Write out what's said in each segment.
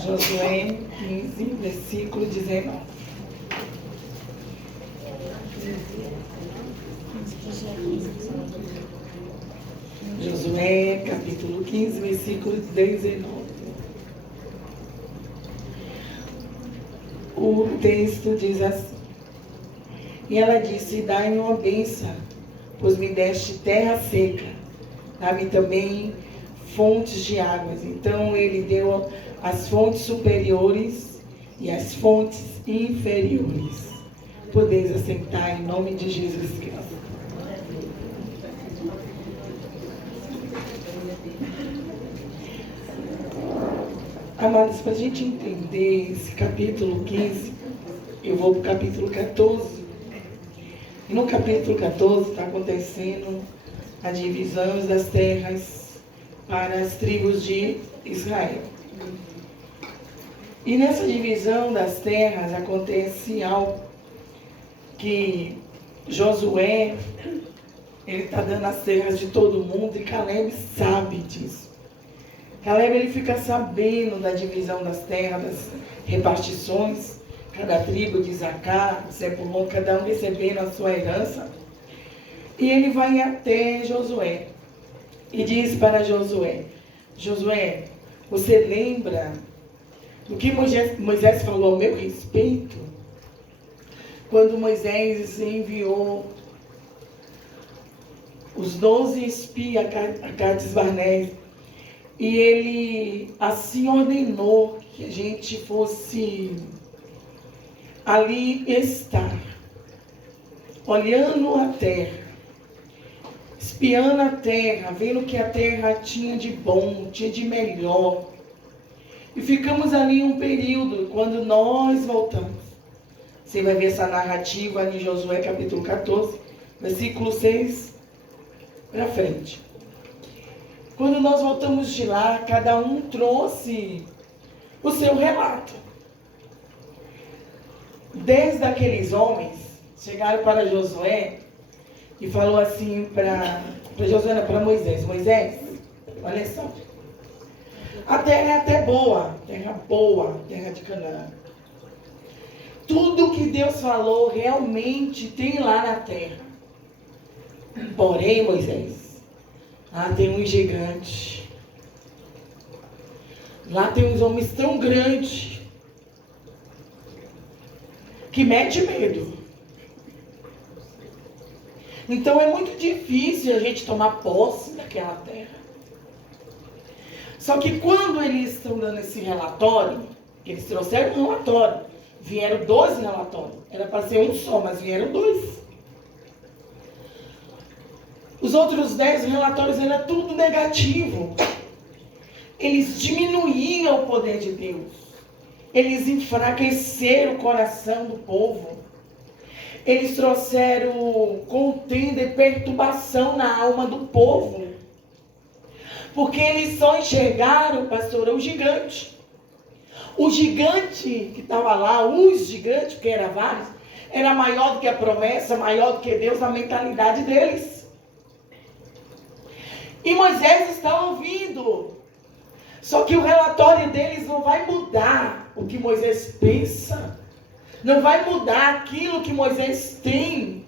Josué 15, versículo 19. Josué, capítulo 15, versículo 19. O texto diz assim: E ela disse: Dai-me uma bênção, pois me deste terra seca, dá-me também fontes de águas. Então ele deu as fontes superiores e as fontes inferiores. Podeis assentar em nome de Jesus Cristo. Amados, para a gente entender esse capítulo 15, eu vou para o capítulo 14. E no capítulo 14 está acontecendo a divisão das terras para as tribos de Israel. E nessa divisão das terras acontece algo que Josué, ele está dando as terras de todo mundo e Caleb sabe disso. Caleb, ele fica sabendo da divisão das terras, das repartições, cada tribo de Isacar, Zebulon, cada um recebendo a sua herança. E ele vai até Josué e diz para Josué: Josué, você lembra do que Moisés falou ao meu respeito? Quando Moisés enviou os 12 espias a Cades Barnés, e ele assim ordenou que a gente fosse ali estar, olhando a terra, espiando a terra, vendo o que a terra tinha de bom, tinha de melhor. E ficamos ali um período. Quando nós voltamos, você vai ver essa narrativa ali em Josué capítulo 14, versículo 6 para frente. Quando nós voltamos de lá, cada um trouxe o seu relato. Desde aqueles homens, chegaram para Josué e falou assim para Josué, para Moisés: Moisés, olha só, a terra é até boa, terra de Canaã. Tudo que Deus falou realmente tem lá na terra. Porém, Moisés, lá tem um gigante. Lá tem uns homens tão grandes que mete medo. Então é muito difícil a gente tomar posse daquela terra. Só que quando eles estão dando esse relatório, eles trouxeram um relatório, vieram 12 relatórios. Era para ser um só, mas vieram 2. Os outros 10 relatórios eram tudo negativo. Eles diminuíam o poder de Deus. Eles enfraqueceram o coração do povo. Eles trouxeram contenda e perturbação na alma do povo. Porque eles só enxergaram, pastor, o gigante. O gigante que estava lá, os gigantes, porque eram vários, era maior do que a promessa, maior do que Deus na mentalidade deles. E Moisés está ouvindo. Só que o relatório deles não vai mudar o que Moisés pensa. Não vai mudar aquilo que Moisés tem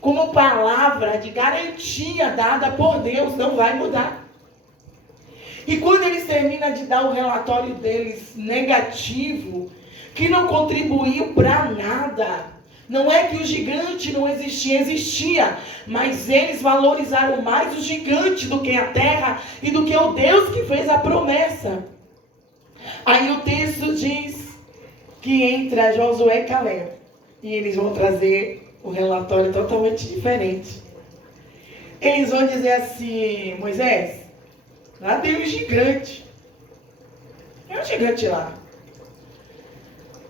como palavra de garantia dada por Deus. Não vai mudar. E quando eles terminam de dar o relatório deles negativo, que não contribuiu para nada, não é que o gigante não existia, existia, mas eles valorizaram mais o gigante do que a terra e do que o Deus que fez a promessa. Aí o texto diz que entra Josué e Caleb, e eles vão trazer um relatório totalmente diferente. Eles vão dizer assim: Moisés, lá tem um gigante. É um gigante lá.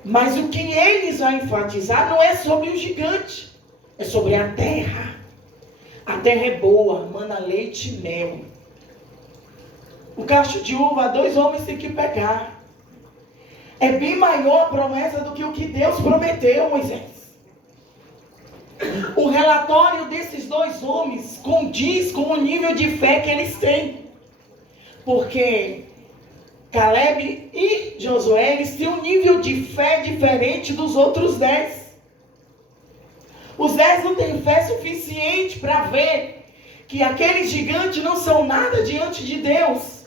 Mas o que eles vão enfatizar não é sobre o gigante, é sobre a terra. A terra é boa, mana leite e mel. O cacho de uva, 2 homens têm que pegar. É bem maior a promessa do que o que Deus prometeu, Moisés. O relatório desses 2 homens condiz com o nível de fé que eles têm. Porque Caleb e Josué, eles têm um nível de fé diferente dos outros 10. Os 10 não têm fé suficiente para ver que aqueles gigantes não são nada diante de Deus.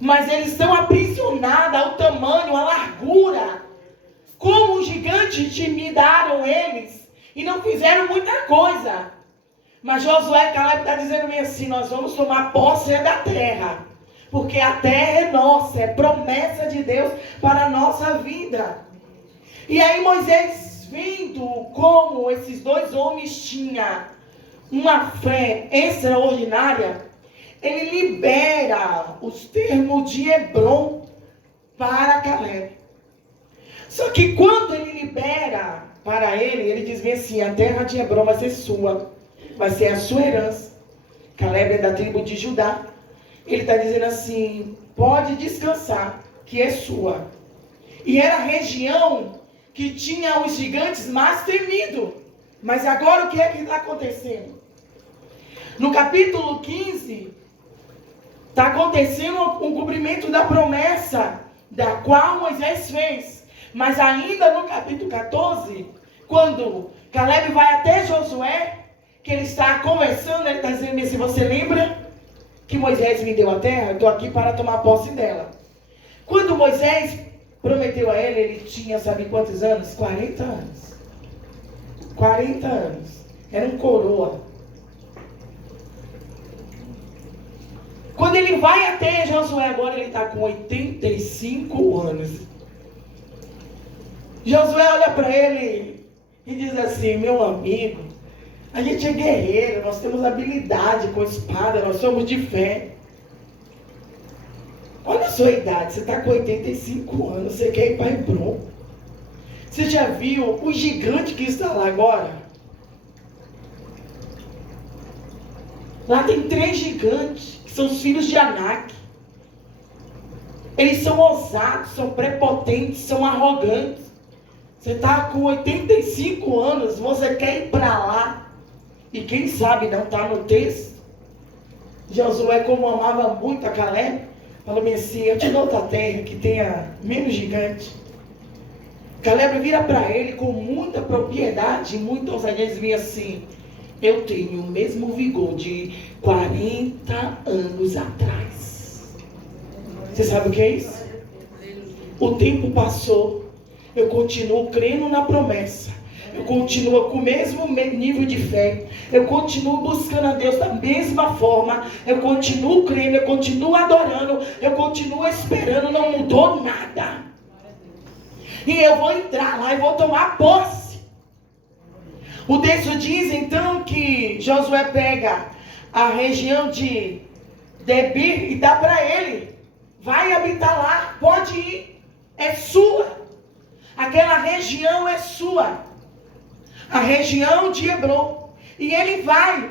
Mas eles estão aprisionados ao tamanho, à largura. Como os gigantes intimidaram eles e não fizeram muita coisa. Mas Josué e Caleb estão dizendo bem assim, nós vamos tomar posse da terra. Porque a terra é nossa, é promessa de Deus para a nossa vida. E aí Moisés, vendo como esses dois homens tinham uma fé extraordinária, ele libera os termos de Hebron para Caleb. Só que quando ele libera para ele diz bem assim, a terra de Hebron vai ser sua, vai ser a sua herança. Caleb é da tribo de Judá. Ele está dizendo assim, pode descansar, que é sua. E era a região que tinha os gigantes mais temidos. Mas agora o que é que está acontecendo? No capítulo 15, está acontecendo um cumprimento da promessa da qual Moisés fez. Mas ainda no capítulo 14, quando Caleb vai até Josué, que ele está conversando, ele está dizendo assim, você lembra que Moisés me deu a terra? Eu estou aqui para tomar posse dela. Quando Moisés prometeu a ele tinha, sabe quantos anos? 40 anos. 40 anos. Era um coroa. Quando ele vai até Josué agora, ele está com 85 anos. Josué olha para ele e diz assim, meu amigo, a gente é guerreiro, nós temos habilidade com espada, nós somos de fé. Olha a sua idade, você está com 85 anos, você quer ir para Hebron. Você já viu o gigante que está lá agora? Lá tem 3 gigantes, que são os filhos de Anak. Eles são ousados, são prepotentes, são arrogantes. Você está com 85 anos, você quer ir para lá. E quem sabe não está no texto. Josué, como amava muito a Caleb, falou bem assim, eu te dou outra terra que tenha menos gigante. Caleb vira para ele com muita propriedade, muita ousadia, e diz bem assim, eu tenho o mesmo vigor de 40 anos atrás. Você sabe o que é isso? O tempo passou, eu continuo crendo na promessa. Eu continuo com o mesmo nível de fé. Eu continuo buscando a Deus da mesma forma. Eu continuo crendo, eu continuo adorando. Eu continuo esperando, não mudou nada. E eu vou entrar lá e vou tomar posse. O texto diz então que Josué pega a região de Debir e dá para ele. Vai habitar lá, pode ir. É sua. Aquela região é sua. A região de Hebron. E ele vai.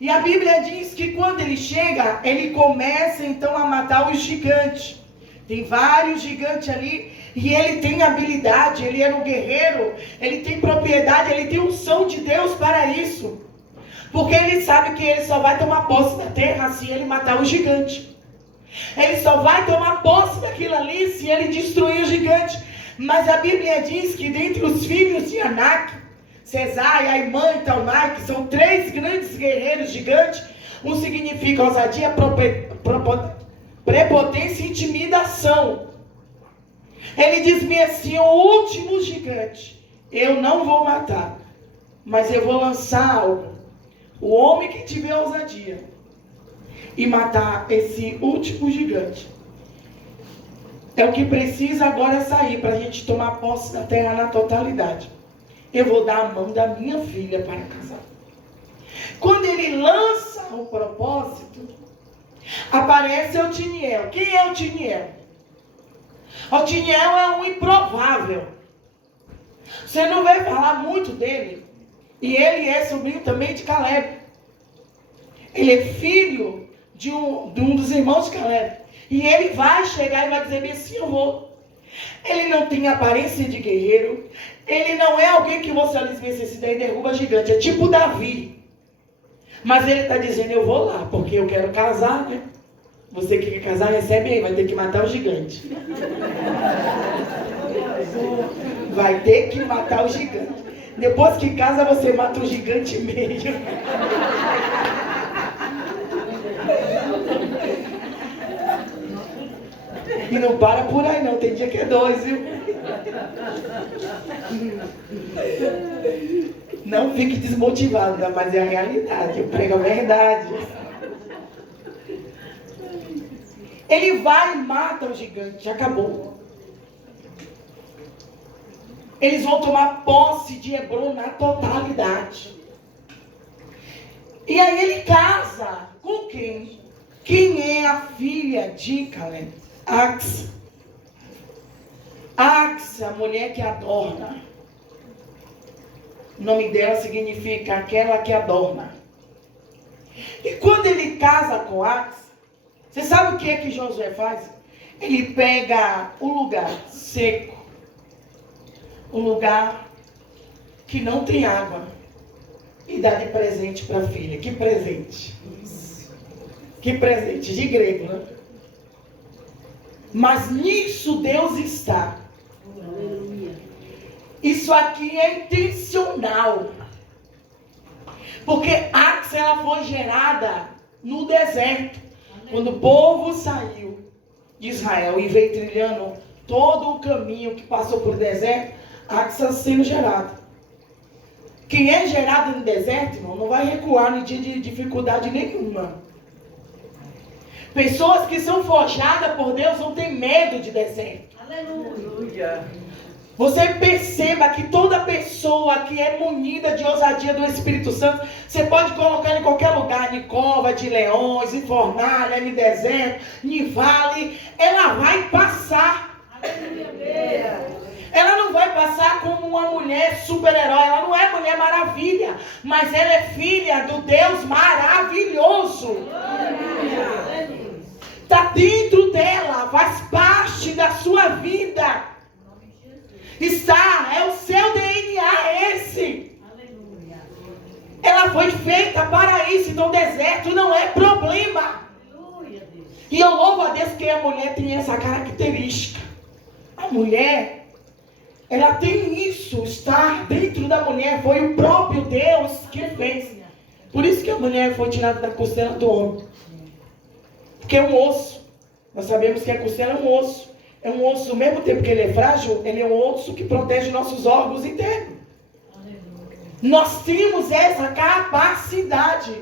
E a Bíblia diz que quando ele chega, ele começa então a matar os gigantes. Tem vários gigantes ali. E ele tem habilidade, ele era um guerreiro. Ele tem propriedade, ele tem unção de Deus para isso. Porque ele sabe que ele só vai tomar posse da terra se ele matar o gigante. Ele só vai tomar posse daquilo ali se ele destruir o gigante. Mas a Bíblia diz que dentre os filhos de Anak, Cesai, Aimã e Talmai, que são 3 grandes guerreiros gigantes, um significa ousadia, prepotência e intimidação. Ele diz-me assim, o último gigante, eu não vou matar, mas eu vou lançar algo. O homem que tiver ousadia e matar esse último gigante, é o que precisa agora sair para a gente tomar posse da terra na totalidade. Eu vou dar a mão da minha filha para casar. Quando ele lança o propósito, aparece Otiniel. Quem é Otiniel? Otiniel é um improvável. Você não vai falar muito dele. E ele é sobrinho também de Caleb. Ele é filho de um dos irmãos de Caleb. E ele vai chegar e vai dizer assim, eu vou. Ele não tem aparência de guerreiro. Ele não é alguém que você diz bem assim, esse daí derruba gigante. É tipo Davi. Mas ele está dizendo, eu vou lá, porque eu quero casar, né? Você que quer casar, recebe aí, vai ter que matar o gigante. Vai ter que matar o gigante. Depois que casa, você mata o gigante meio. E não para por aí não, tem dia que é 2, viu? Não fique desmotivado, mas é a realidade, eu prego a verdade. Ele vai e mata o gigante, acabou. Eles vão tomar posse de Hebron na totalidade. E aí ele casa com quem? Quem é a filha de Caleb? Axa. Axa, a mulher que adorna. O nome dela significa aquela que adorna. E quando ele casa com Axa, você sabe o que é que Josué faz? Ele pega o lugar seco, um lugar que não tem água, e dá de presente para a filha. Que presente? Que presente de grego, né? Mas nisso Deus está. Isso aqui é intencional. Porque Axa, ela foi gerada no deserto. Quando o povo saiu de Israel e veio trilhando todo o caminho que passou por deserto, Axa sendo gerada. Quem é gerado no deserto, irmão, não vai recuar no dia de dificuldade nenhuma. Pessoas que são forjadas por Deus não têm medo de deserto. Aleluia. Você perceba que toda pessoa que é munida de ousadia do Espírito Santo, você pode colocar em qualquer lugar, em cova de leões, em fornalha, em deserto, em vale, ela vai passar. Aleluia. Ela não vai passar como uma mulher super-herói, ela não é Mulher Maravilha, mas ela é filha do Deus maravilhoso. Está dentro dela, faz parte da sua vida. Está, é o seu DNA esse. Ela foi feita para isso, então deserto não é problema. E eu louvo a Deus que a mulher tem essa característica. A mulher, ela tem isso, estar dentro da mulher, foi o próprio Deus que fez. Por isso que a mulher foi tirada da costela do homem. Porque é um osso. Nós sabemos que a costela é um osso. É um osso, ao mesmo tempo que ele é frágil, ele é um osso que protege nossos órgãos internos. Nós temos essa capacidade.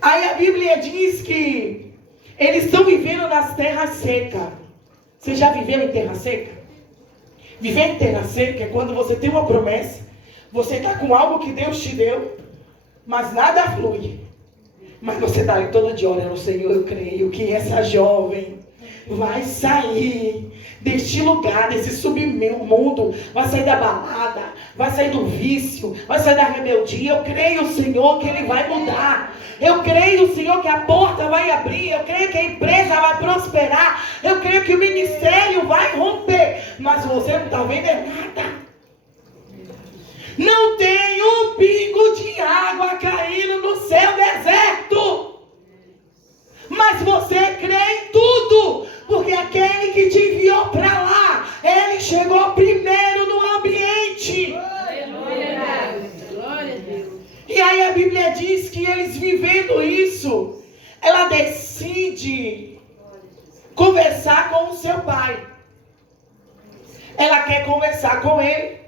Aí a Bíblia diz que eles estão vivendo nas terras secas. Você já viveu em terra seca? Viver em terra seca é quando você tem uma promessa, você está com algo que Deus te deu, mas nada flui. Mas você está ali todo dia olhando, Senhor, eu creio que essa jovem vai sair deste lugar, desse submundo, vai sair da balada, vai sair do vício, vai sair da rebeldia. Eu creio, Senhor, que Ele vai mudar. Eu creio, Senhor, que a porta vai abrir. Eu creio que a empresa vai prosperar. Eu creio que o ministério vai romper. Mas você não está vendo nada. Não tem um pingo de água caindo no seu deserto. Mas você crê em tudo. Porque aquele que te enviou para lá, ele chegou primeiro no ambiente. Glória a Deus. E aí a Bíblia diz que eles vivendo isso, ela decide conversar com o seu pai. Ela quer conversar com ele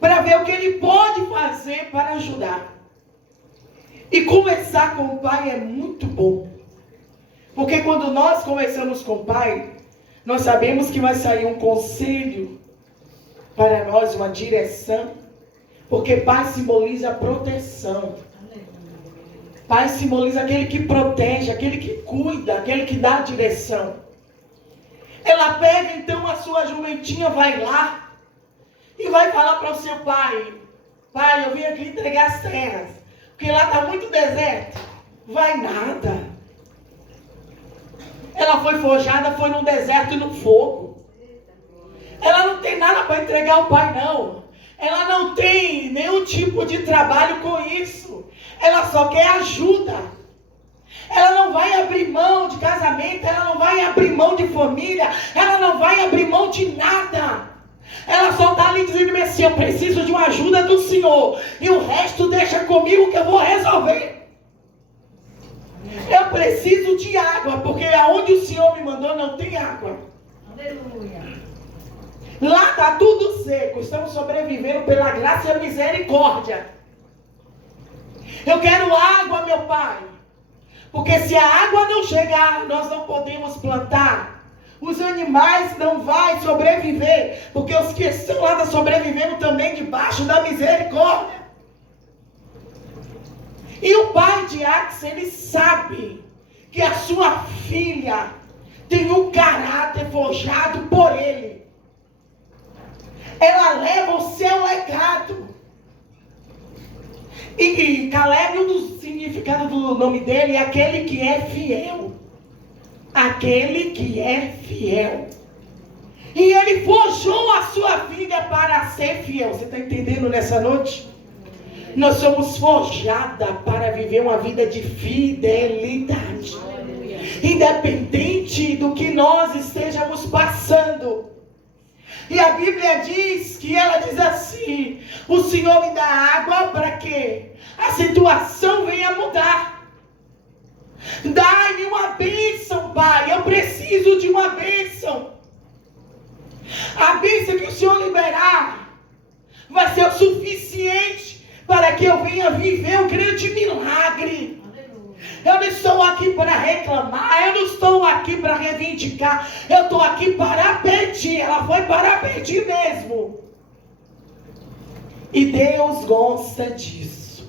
para ver o que ele pode fazer para ajudar. E conversar com o pai é muito bom. Porque quando nós conversamos com o pai, nós sabemos que vai sair um conselho para nós, uma direção. Porque pai simboliza proteção. Pai simboliza aquele que protege, aquele que cuida, aquele que dá a direção. Ela pega então a sua jumentinha, vai lá e vai falar para o seu pai: pai, eu vim aqui entregar as terras, porque lá está muito deserto. Vai nada. Ela foi forjada, foi no deserto e no fogo. Ela não tem nada para entregar ao pai, não. Ela não tem nenhum tipo de trabalho com isso. Ela só quer ajuda. ela não vai abrir mão de casamento, ela não vai abrir mão de família, ela não vai abrir mão de nada. Ela só está ali dizendo assim: eu preciso de uma ajuda do Senhor, e o resto deixa comigo que eu vou resolver. Eu preciso de água, porque aonde o Senhor me mandou não tem água. Aleluia. Lá está tudo seco, estamos sobrevivendo pela graça e a misericórdia. Eu quero água, meu Pai, porque se a água não chegar, nós não podemos plantar. Os animais não vão sobreviver, porque os que estão lá estão sobrevivendo também debaixo da misericórdia. E o pai de Ax, ele sabe que a sua filha tem um caráter forjado por ele. Ela leva o seu legado. E Caleb, um dos significados do nome dele é aquele que é fiel. Aquele que é fiel. E ele forjou a sua vida para ser fiel. Você está entendendo nessa noite? Nós somos forjadas para viver uma vida de fidelidade. Independente do que nós estejamos passando. E a Bíblia diz que ela diz assim: o Senhor me dá água para que a situação venha mudar. Dá-me uma bênção, Pai. Eu preciso de uma bênção. A bênção que o Senhor liberar vai ser o suficiente para que eu venha viver um grande milagre. Eu não estou aqui para reclamar, eu não estou aqui para reivindicar, eu estou aqui para pedir. Ela foi para pedir mesmo. E Deus gosta disso.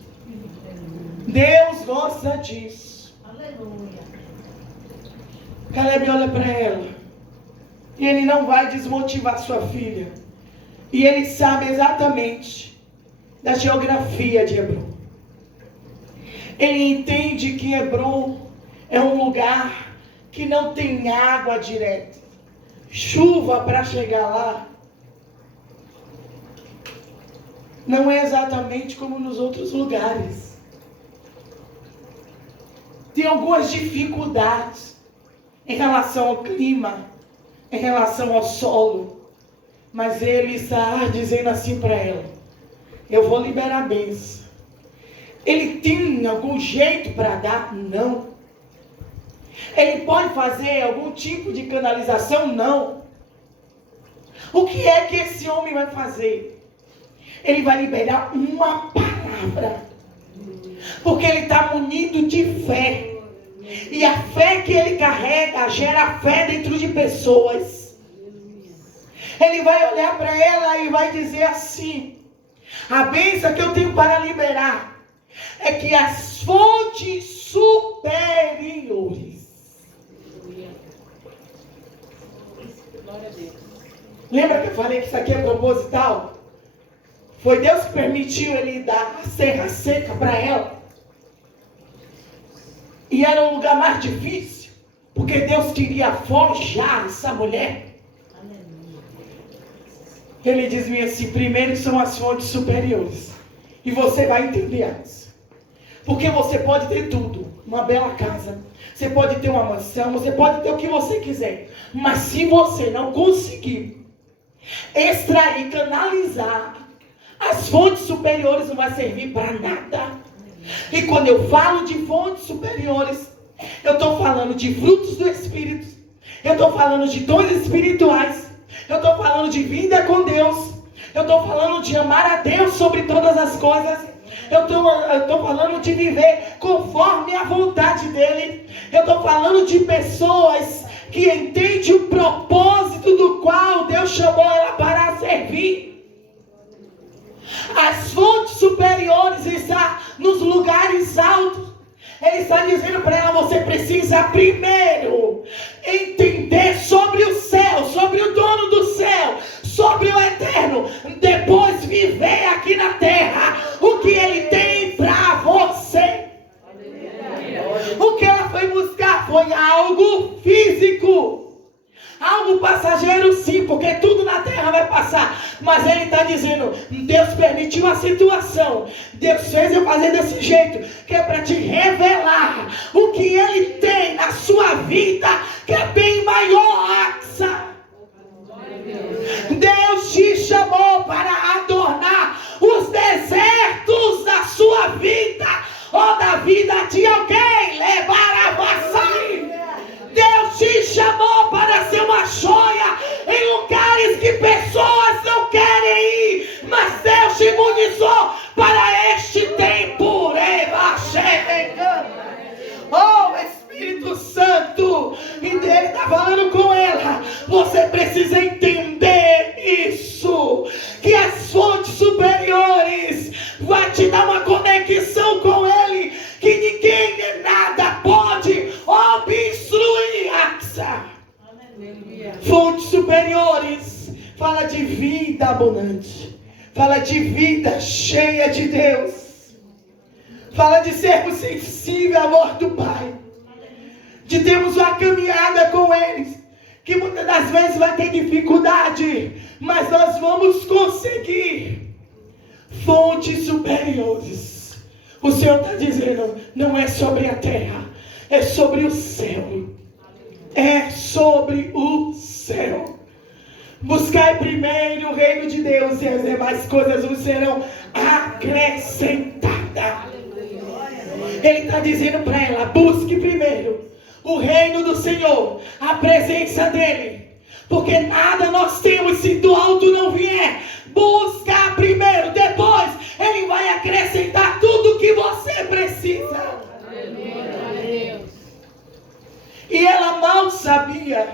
Deus gosta disso. Aleluia. Caleb olha para ela. E ele não vai desmotivar sua filha. E ele sabe exatamente da geografia de Hebron. Ele entende que Hebron é um lugar que não tem água direta. Chuva para chegar lá não é exatamente como nos outros lugares. Tem algumas dificuldades em relação ao clima, em relação ao solo. Mas ele está dizendo assim para ela: eu vou liberar a bênção. Ele tem algum jeito para dar? Não. Ele pode fazer algum tipo de canalização? Não. O que é que esse homem vai fazer? Ele vai liberar uma palavra. Porque ele está munido de fé. E a fé que ele carrega gera fé dentro de pessoas. Ele vai olhar para ela e vai dizer assim: a bênção que eu tenho para liberar é que as fontes superiores. Glória a Deus. Lembra que eu falei que isso aqui é proposital? Foi Deus que permitiu ele dar a serra seca para ela. E era um lugar mais difícil, porque Deus queria forjar essa mulher. Ele diz-me assim: primeiro são as fontes superiores. E você vai entender antes. Porque você pode ter tudo, uma bela casa, você pode ter uma mansão, você pode ter o que você quiser. Mas se você não conseguir extrair, canalizar, as fontes superiores não vai servir para nada. E quando eu falo de fontes superiores, eu estou falando de frutos do Espírito, eu estou falando de dons espirituais, eu estou falando de vida com Deus, eu estou falando de amar a Deus sobre todas as coisas, eu estou falando de viver conforme a vontade dEle, eu estou falando de pessoas que entendem o propósito do qual Deus chamou ela para servir. As fontes superiores estão nos lugares altos. Ele está dizendo para ela: você precisa primeiro entender sobre o céu, sobre o dono do céu, sobre o eterno. Depois viver aqui na terra o que ele tem para você. O que ela foi buscar foi algo físico. Algo passageiro sim, porque tudo na terra vai passar. Mas ele está dizendo, Deus permitiu a situação, Deus fez eu fazer desse jeito, que é para te revelar o que ele tem na sua vida, que é bem maior, Axa. Deus te chamou para adornar os desertos da sua vida, ou da vida de alguém, levar a vassai. Deus te chamou para ser uma joia em lugares que pessoas não querem ir, mas Deus te imunizou para este tempo. Oh, Espírito Santo, e Ele está falando com ela. Você precisa entender isso, que as fontes superiores vai te dar uma conexão com Ele, que ninguém nem nada pode obstruir. Fontes superiores fala de vida abundante, fala de vida cheia de Deus, fala de sermos sensíveis ao amor do Pai, de termos uma caminhada com eles, que muitas das vezes vai ter dificuldade, mas nós vamos conseguir. Fontes superiores. O Senhor está dizendo, não é sobre a terra, é sobre o céu. É sobre o céu. Buscai primeiro o reino de Deus, e as demais coisas vos serão acrescentadas. Ele está dizendo para ela, busque primeiro o reino do Senhor, a presença dEle, porque nada nós temos se do alto não vier. Busca primeiro, depois Ele vai acrescentar tudo o que você precisa. E ela mal sabia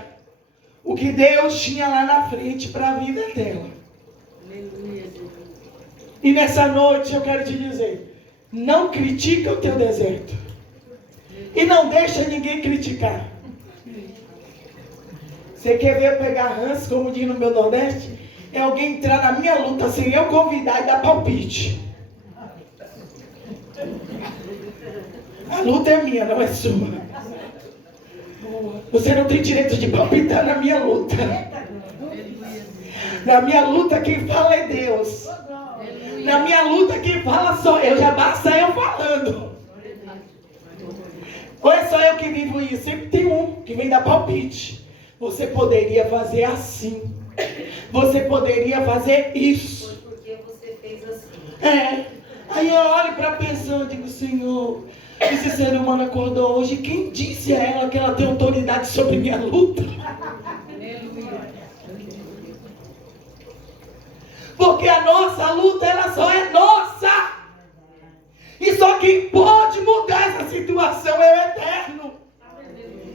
o que Deus tinha lá na frente para a vida dela. E nessa noite eu quero te dizer, não critica o teu deserto. E não deixa ninguém criticar. Você quer ver eu pegar ranço, como diz no meu Nordeste? É alguém entrar na minha luta sem eu convidar e dar palpite. A luta é minha, não é sua. Você não tem direito de palpitar na minha luta. Na minha luta quem fala é Deus. Na minha luta quem fala sou eu. Já basta eu falando. Ou é só eu que vivo isso? Sempre tem um que vem dar palpite. Você poderia fazer assim. Você poderia fazer isso. Foi porque você fez assim. É. Aí eu olho para a pessoa e digo, Senhor, esse ser humano acordou hoje. Quem disse a ela que ela tem autoridade sobre minha luta? Porque a nossa luta, ela só é nossa. E só quem pode mudar essa situação é o Eterno.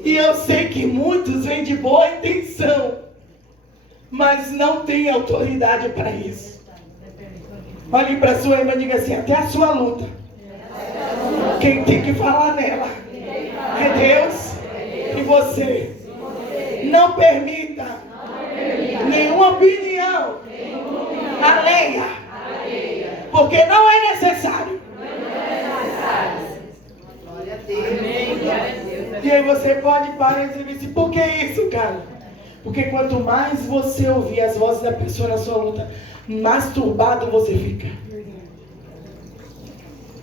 E eu sei que muitos vêm de boa intenção, mas não tem autoridade para isso. Olhe para a sua irmã e diga assim, até a sua luta, quem tem que falar nela é Deus e você. Não permita nenhuma opinião alheia, porque não é necessário. E aí você pode parar e dizer assim, por que isso, cara? Porque quanto mais você ouvir as vozes da pessoa na sua luta, mais turbado você fica.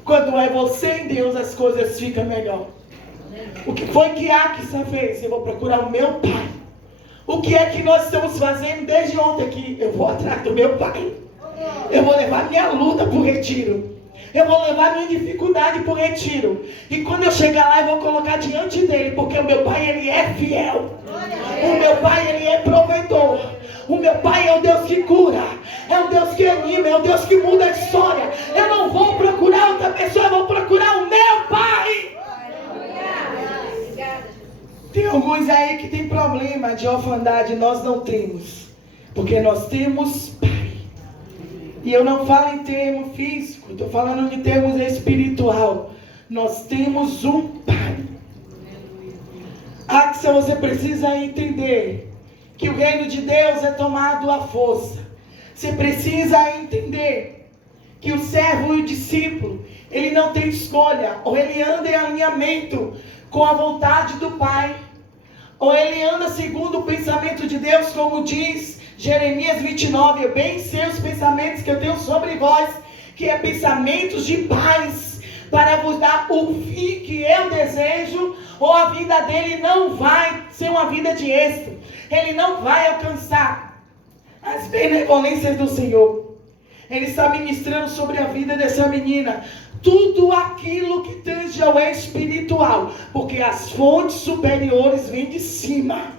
Quando é você e Deus, as coisas ficam melhor. O que foi que Axa fez? Eu vou procurar o meu pai. O que é que nós estamos fazendo desde ontem aqui? Eu vou atrás do meu pai. Eu vou levar minha luta para o retiro. Eu vou levar minha dificuldade para o retiro. E quando eu chegar lá, eu vou colocar diante dele. Porque o meu pai, ele é fiel. O meu pai, ele é provedor. O meu pai é o Deus que cura. É o Deus que anima. É o Deus que muda a história. Eu não vou procurar outra pessoa. Eu vou procurar o meu pai. Tem alguns aí que tem problema de orfandade. Nós não temos. Porque nós temos pai. E eu não falo em termo físico, estou falando em termos espiritual. Nós temos um pai. Axa, você precisa entender que o reino de Deus é tomado à força. Você precisa entender que o servo e o discípulo, ele não tem escolha. Ou ele anda em alinhamento com a vontade do Pai, ou ele anda segundo o pensamento de Deus, como diz Jeremias 29, eu bem sei os pensamentos que eu tenho sobre vós, que é pensamentos de paz, para vos dar o fim que eu desejo, ou a vida dele não vai ser uma vida de êxito, ele não vai alcançar as benevolências do Senhor. Ele está ministrando sobre a vida dessa menina, tudo aquilo que tange ao espiritual, porque as fontes superiores vêm de cima.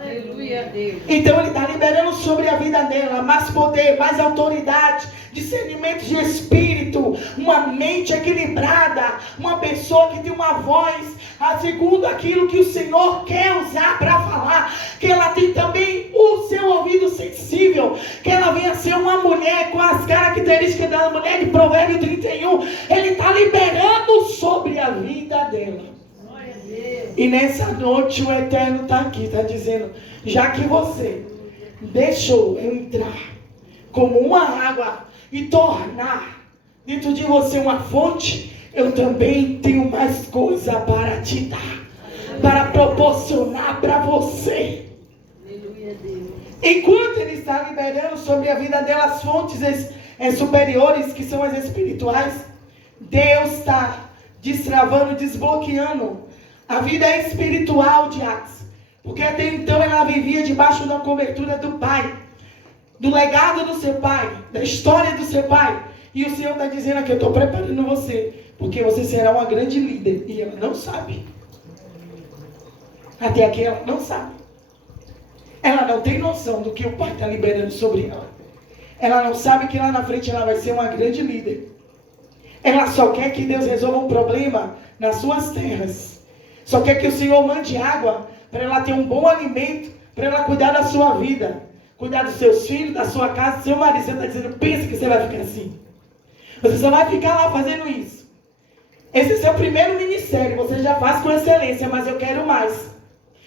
Aleluia, Deus. Então ele está liberando sobre a vida dela mais poder, mais autoridade, discernimento de espírito, uma mente equilibrada, uma pessoa que tem uma voz segundo aquilo que o Senhor quer usar para falar, que ela tem também o seu ouvido sensível, que ela venha ser uma mulher com as características da mulher de Provérbio 31, ele está liberando sobre a vida dela. E nessa noite o Eterno está aqui, está dizendo, já que você deixou eu entrar como uma água e tornar dentro de você uma fonte, eu também tenho mais coisa para te dar, para proporcionar para você. Enquanto ele está liberando sobre a vida dela as fontes superiores, que são as espirituais, Deus está destravando, desbloqueando a vida espiritual de Atos. Porque até então ela vivia debaixo da cobertura do pai, do legado do seu pai, da história do seu pai. E o Senhor está dizendo aqui, eu estou preparando você, porque você será uma grande líder. E ela não sabe. Até aqui ela não sabe. Ela não tem noção do que o pai está liberando sobre ela. Ela não sabe que lá na frente ela vai ser uma grande líder. Ela só quer que Deus resolva um problema nas suas terras. Só quer que o Senhor mande água para ela ter um bom alimento, para ela cuidar da sua vida, cuidar dos seus filhos, da sua casa, do seu marido. Você está dizendo, pensa que você vai ficar assim. Você só vai ficar lá fazendo isso. Esse é o seu primeiro ministério, você já faz com excelência, mas eu quero mais.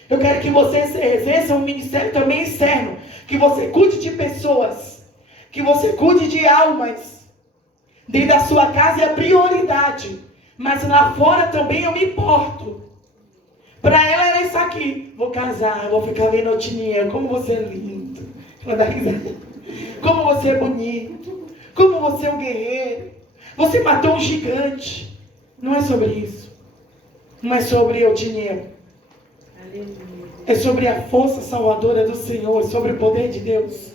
Eu quero que você exerça um ministério também externo, que você cuide de pessoas, que você cuide de almas. Dentro da sua casa é a prioridade, mas lá fora também eu me importo. Para ela era isso aqui. Vou casar, vou ficar vendo o Tiniel. Como você é lindo. Ela dá risada. Como você é bonito. Como você é um guerreiro. Você matou um gigante. Não é sobre isso. Não é sobre o Tiniel. É sobre a força salvadora do Senhor. É sobre o poder de Deus.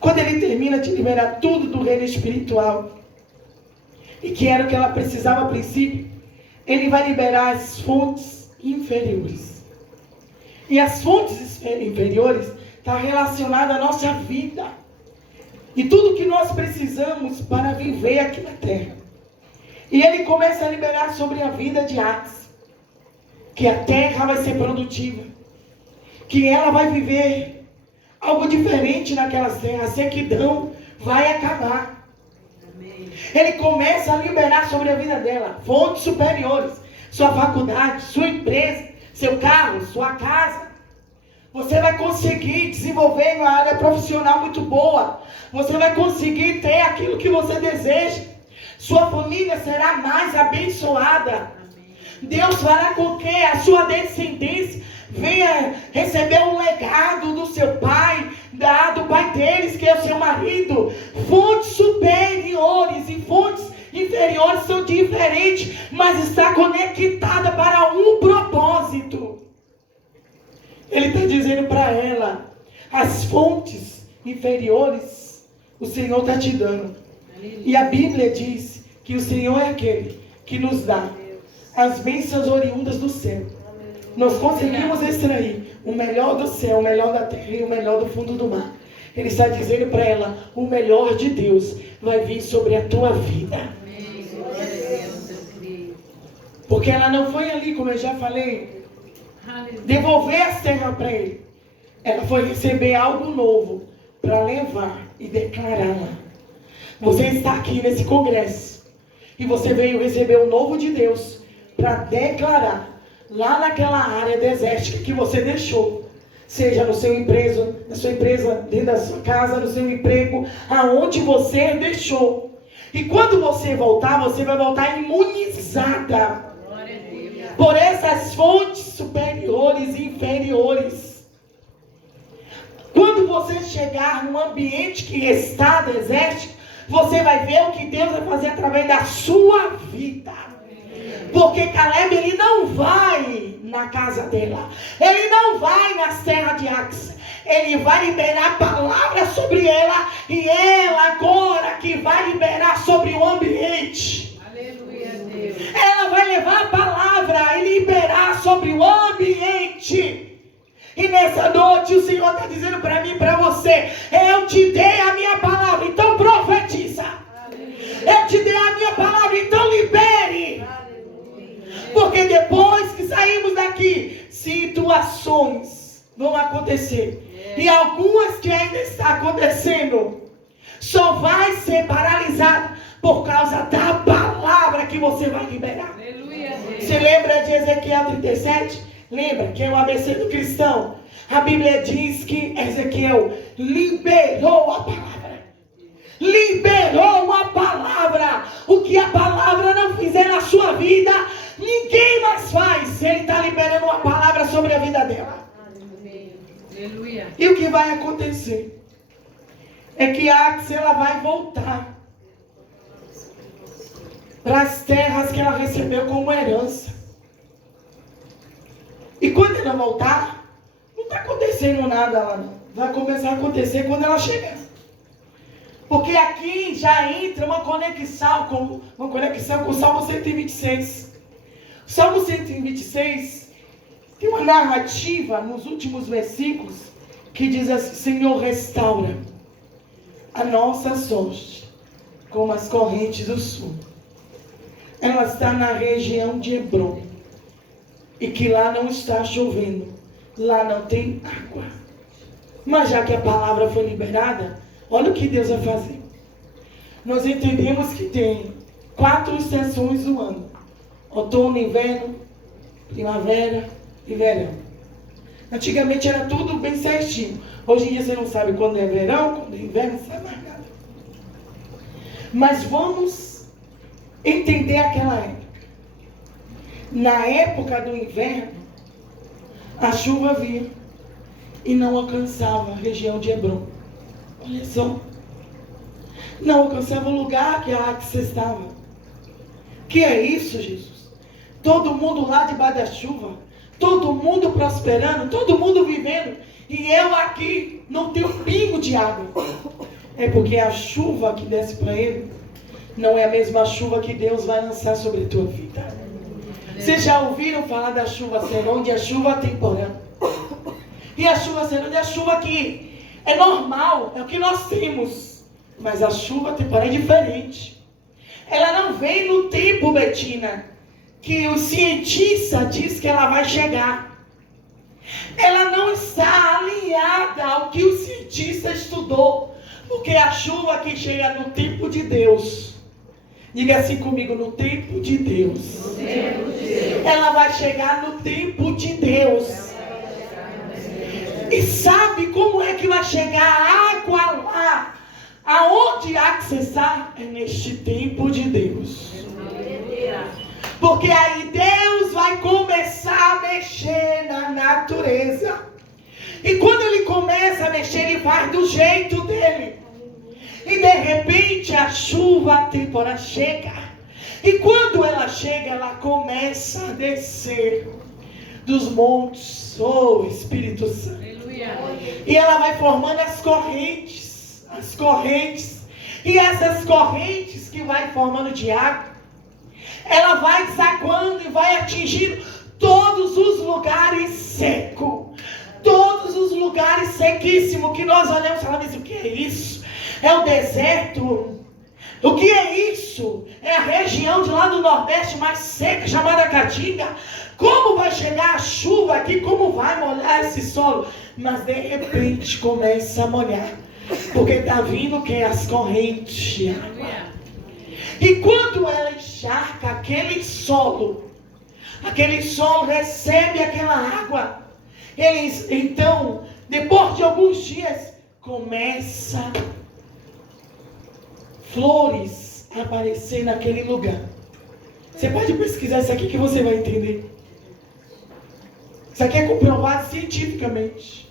Quando ele termina de liberar tudo do reino espiritual, e que era o que ela precisava a princípio, ele vai liberar as fontes inferiores. E as fontes inferiores estão relacionadas à nossa vida. E tudo que nós precisamos para viver aqui na terra. E ele começa a liberar sobre a vida de Atos. Que a terra vai ser produtiva. Que ela vai viver algo diferente naquelas terras. A sequidão vai acabar. Ele começa a liberar sobre a vida dela fontes superiores. Sua faculdade, sua empresa, seu carro, sua casa. Você vai conseguir desenvolver uma área profissional muito boa. Você vai conseguir ter aquilo que você deseja. Sua família será mais abençoada. Deus fará com que a sua descendência venha receber um legado do seu pai, do pai deles, que é o seu marido. Fontes superiores e fontes inferiores são diferentes, mas está conectada para um propósito. Ele está dizendo para ela, as fontes inferiores o Senhor está te dando. E a Bíblia diz que o Senhor é aquele que nos dá as bênçãos oriundas do céu. Nós conseguimos extrair o melhor do céu, o melhor da terra e o melhor do fundo do mar. Ele está dizendo para ela, o melhor de Deus vai vir sobre a tua vida. Porque ela não foi ali, como eu já falei, devolver a terra para ele. Ela foi receber algo novo para levar e declará-la. Você está aqui nesse congresso e você veio receber o novo de Deus para declarar lá naquela área desértica que você deixou. Seja no seu empresa, na sua empresa, dentro da sua casa, no seu emprego, aonde você deixou. E quando você voltar, você vai voltar imunizada por essas fontes superiores e inferiores. Quando você chegar num ambiente que está desértico, você vai ver o que Deus vai fazer através da sua vida. Porque Caleb, ele não vai na casa dela. Ele não vai nas terras de Ax. Ele vai liberar palavras sobre ela. E ela agora que vai liberar sobre o ambiente. Aleluia, Deus. Ela vai levar a palavra e liberar sobre o ambiente. E nessa noite o Senhor está dizendo para mim e para você: eu te dei a minha palavra, então profetiza. Eu te dei a minha palavra, então libere. Porque depois que saímos daqui, situações vão acontecer. E algumas que ainda estão acontecendo, só vai ser paralisada por causa da palavra que você vai liberar. Você lembra de Ezequiel 37? Lembra que é o ABC do cristão? A Bíblia diz que Ezequiel liberou a palavra. Liberou a palavra. O que a palavra não fizer na sua vida, ninguém mais faz. Ele está liberando uma palavra sobre a vida dela. Aleluia. E o que vai acontecer é que a Axe, ela vai voltar para as terras que ela recebeu como herança. E quando ela voltar, não está acontecendo nada lá não. Vai começar a acontecer quando ela chegar. Porque aqui já entra uma conexão com o Salmo 126. O Salmo 126 tem uma narrativa nos últimos versículos que diz assim: Senhor, restaura a nossa sorte como as correntes do sul. Ela está na região de Hebron. E que lá não está chovendo. Lá não tem água. Mas já que a palavra foi liberada, olha o que Deus vai fazer. Nós entendemos que tem 4 estações do ano: outono, inverno, primavera e verão. Antigamente era tudo bem certinho. Hoje em dia você não sabe quando é verão, quando é inverno, não sabe mais nada. Mas vamos entender aquela época. Na época do inverno, a chuva vinha e não alcançava a região de Hebron. Olha só. Não alcançava o lugar que a Axe estava. Que é isso, Jesus? Todo mundo lá debaixo da chuva. Todo mundo prosperando. Todo mundo vivendo. E eu aqui não tenho um pingo de água. É porque a chuva que desce para ele não é a mesma chuva que Deus vai lançar sobre a tua vida. Vocês já ouviram falar da chuva serôdia? A chuva temporã. E a chuva serôdia é a chuva que é normal, é o que nós temos. Mas a chuva temporã é diferente. Ela não vem no tempo, Betina, que o cientista diz que ela vai chegar. Ela não está alinhada ao que o cientista estudou. Porque a chuva que chega no tempo de Deus, diga assim comigo: no tempo de Deus. No tempo de Deus. Ela vai chegar no tempo de Deus. E sabe como é que vai chegar a água lá? Aonde há que cessar? É neste tempo de Deus. Porque aí Deus vai começar a mexer na natureza. E quando Ele começa a mexer, Ele faz do jeito dele. E de repente a chuva temporã chega. E quando ela chega, ela começa a descer dos montes. Oh, Espírito Santo. Aleluia. E ela vai formando as correntes. As correntes. E essas correntes que vai formando de água, ela vai desaguando e vai atingindo todos os lugares secos. Todos os lugares sequíssimos que nós olhamos e falamos: o que é isso? É o deserto. O que é isso? É a região de lá do Nordeste mais seca, chamada Caatinga. Como vai chegar a chuva aqui? Como vai molhar esse solo? Mas de repente começa a molhar. Porque está vindo o que? As correntes de água. E quando ela encharca aquele solo recebe aquela água. Eles, então, depois de alguns dias, começa flores a aparecer naquele lugar. Você pode pesquisar isso aqui que você vai entender. Isso aqui é comprovado cientificamente.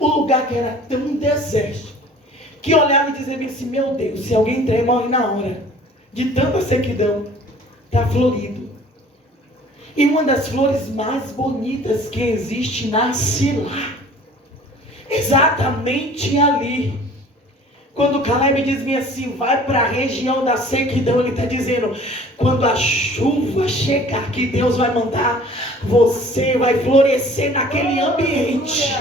O lugar que era tão deserto, que olhava e dizia assim, meu Deus, se alguém entrar, morre na hora. De tanta sequidão, está florido. E uma das flores mais bonitas que existe nasce lá. Exatamente ali. Quando Caleb diz assim, vai para a região da sequidão, ele está dizendo, quando a chuva chegar, que Deus vai mandar, você vai florescer naquele ambiente.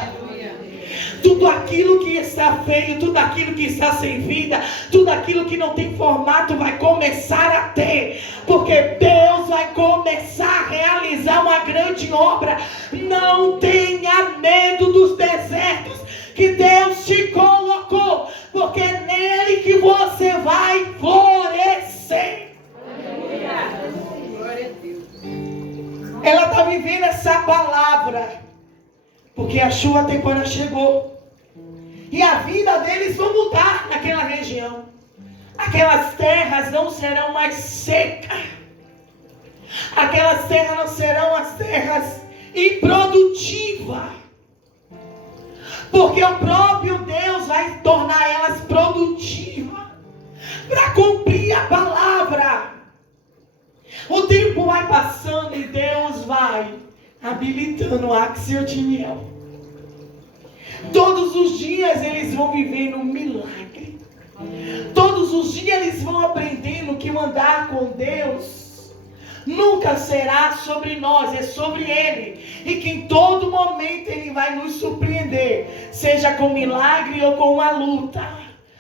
Tudo aquilo que está feio, tudo aquilo que está sem vida, tudo aquilo que não tem formato vai começar a ter, porque Deus vai começar a realizar uma grande obra. Não tenha medo dos desertos que Deus te colocou, porque é nele que você vai florescer. Ela está vivendo essa palavra, porque a chuva temporária chegou. E a vida deles vai mudar naquela região. Aquelas terras não serão mais secas. Aquelas terras não serão as terras improdutivas. Porque o próprio Deus vai tornar elas produtivas. Para cumprir a palavra. O tempo vai passando e Deus vai habilitando Axel e Otiniel. Todos os dias eles vão vivendo um milagre. Todos os dias eles vão aprendendo que andar com Deus nunca será sobre nós, é sobre Ele. E que em todo momento Ele vai nos surpreender, seja com milagre ou com uma luta.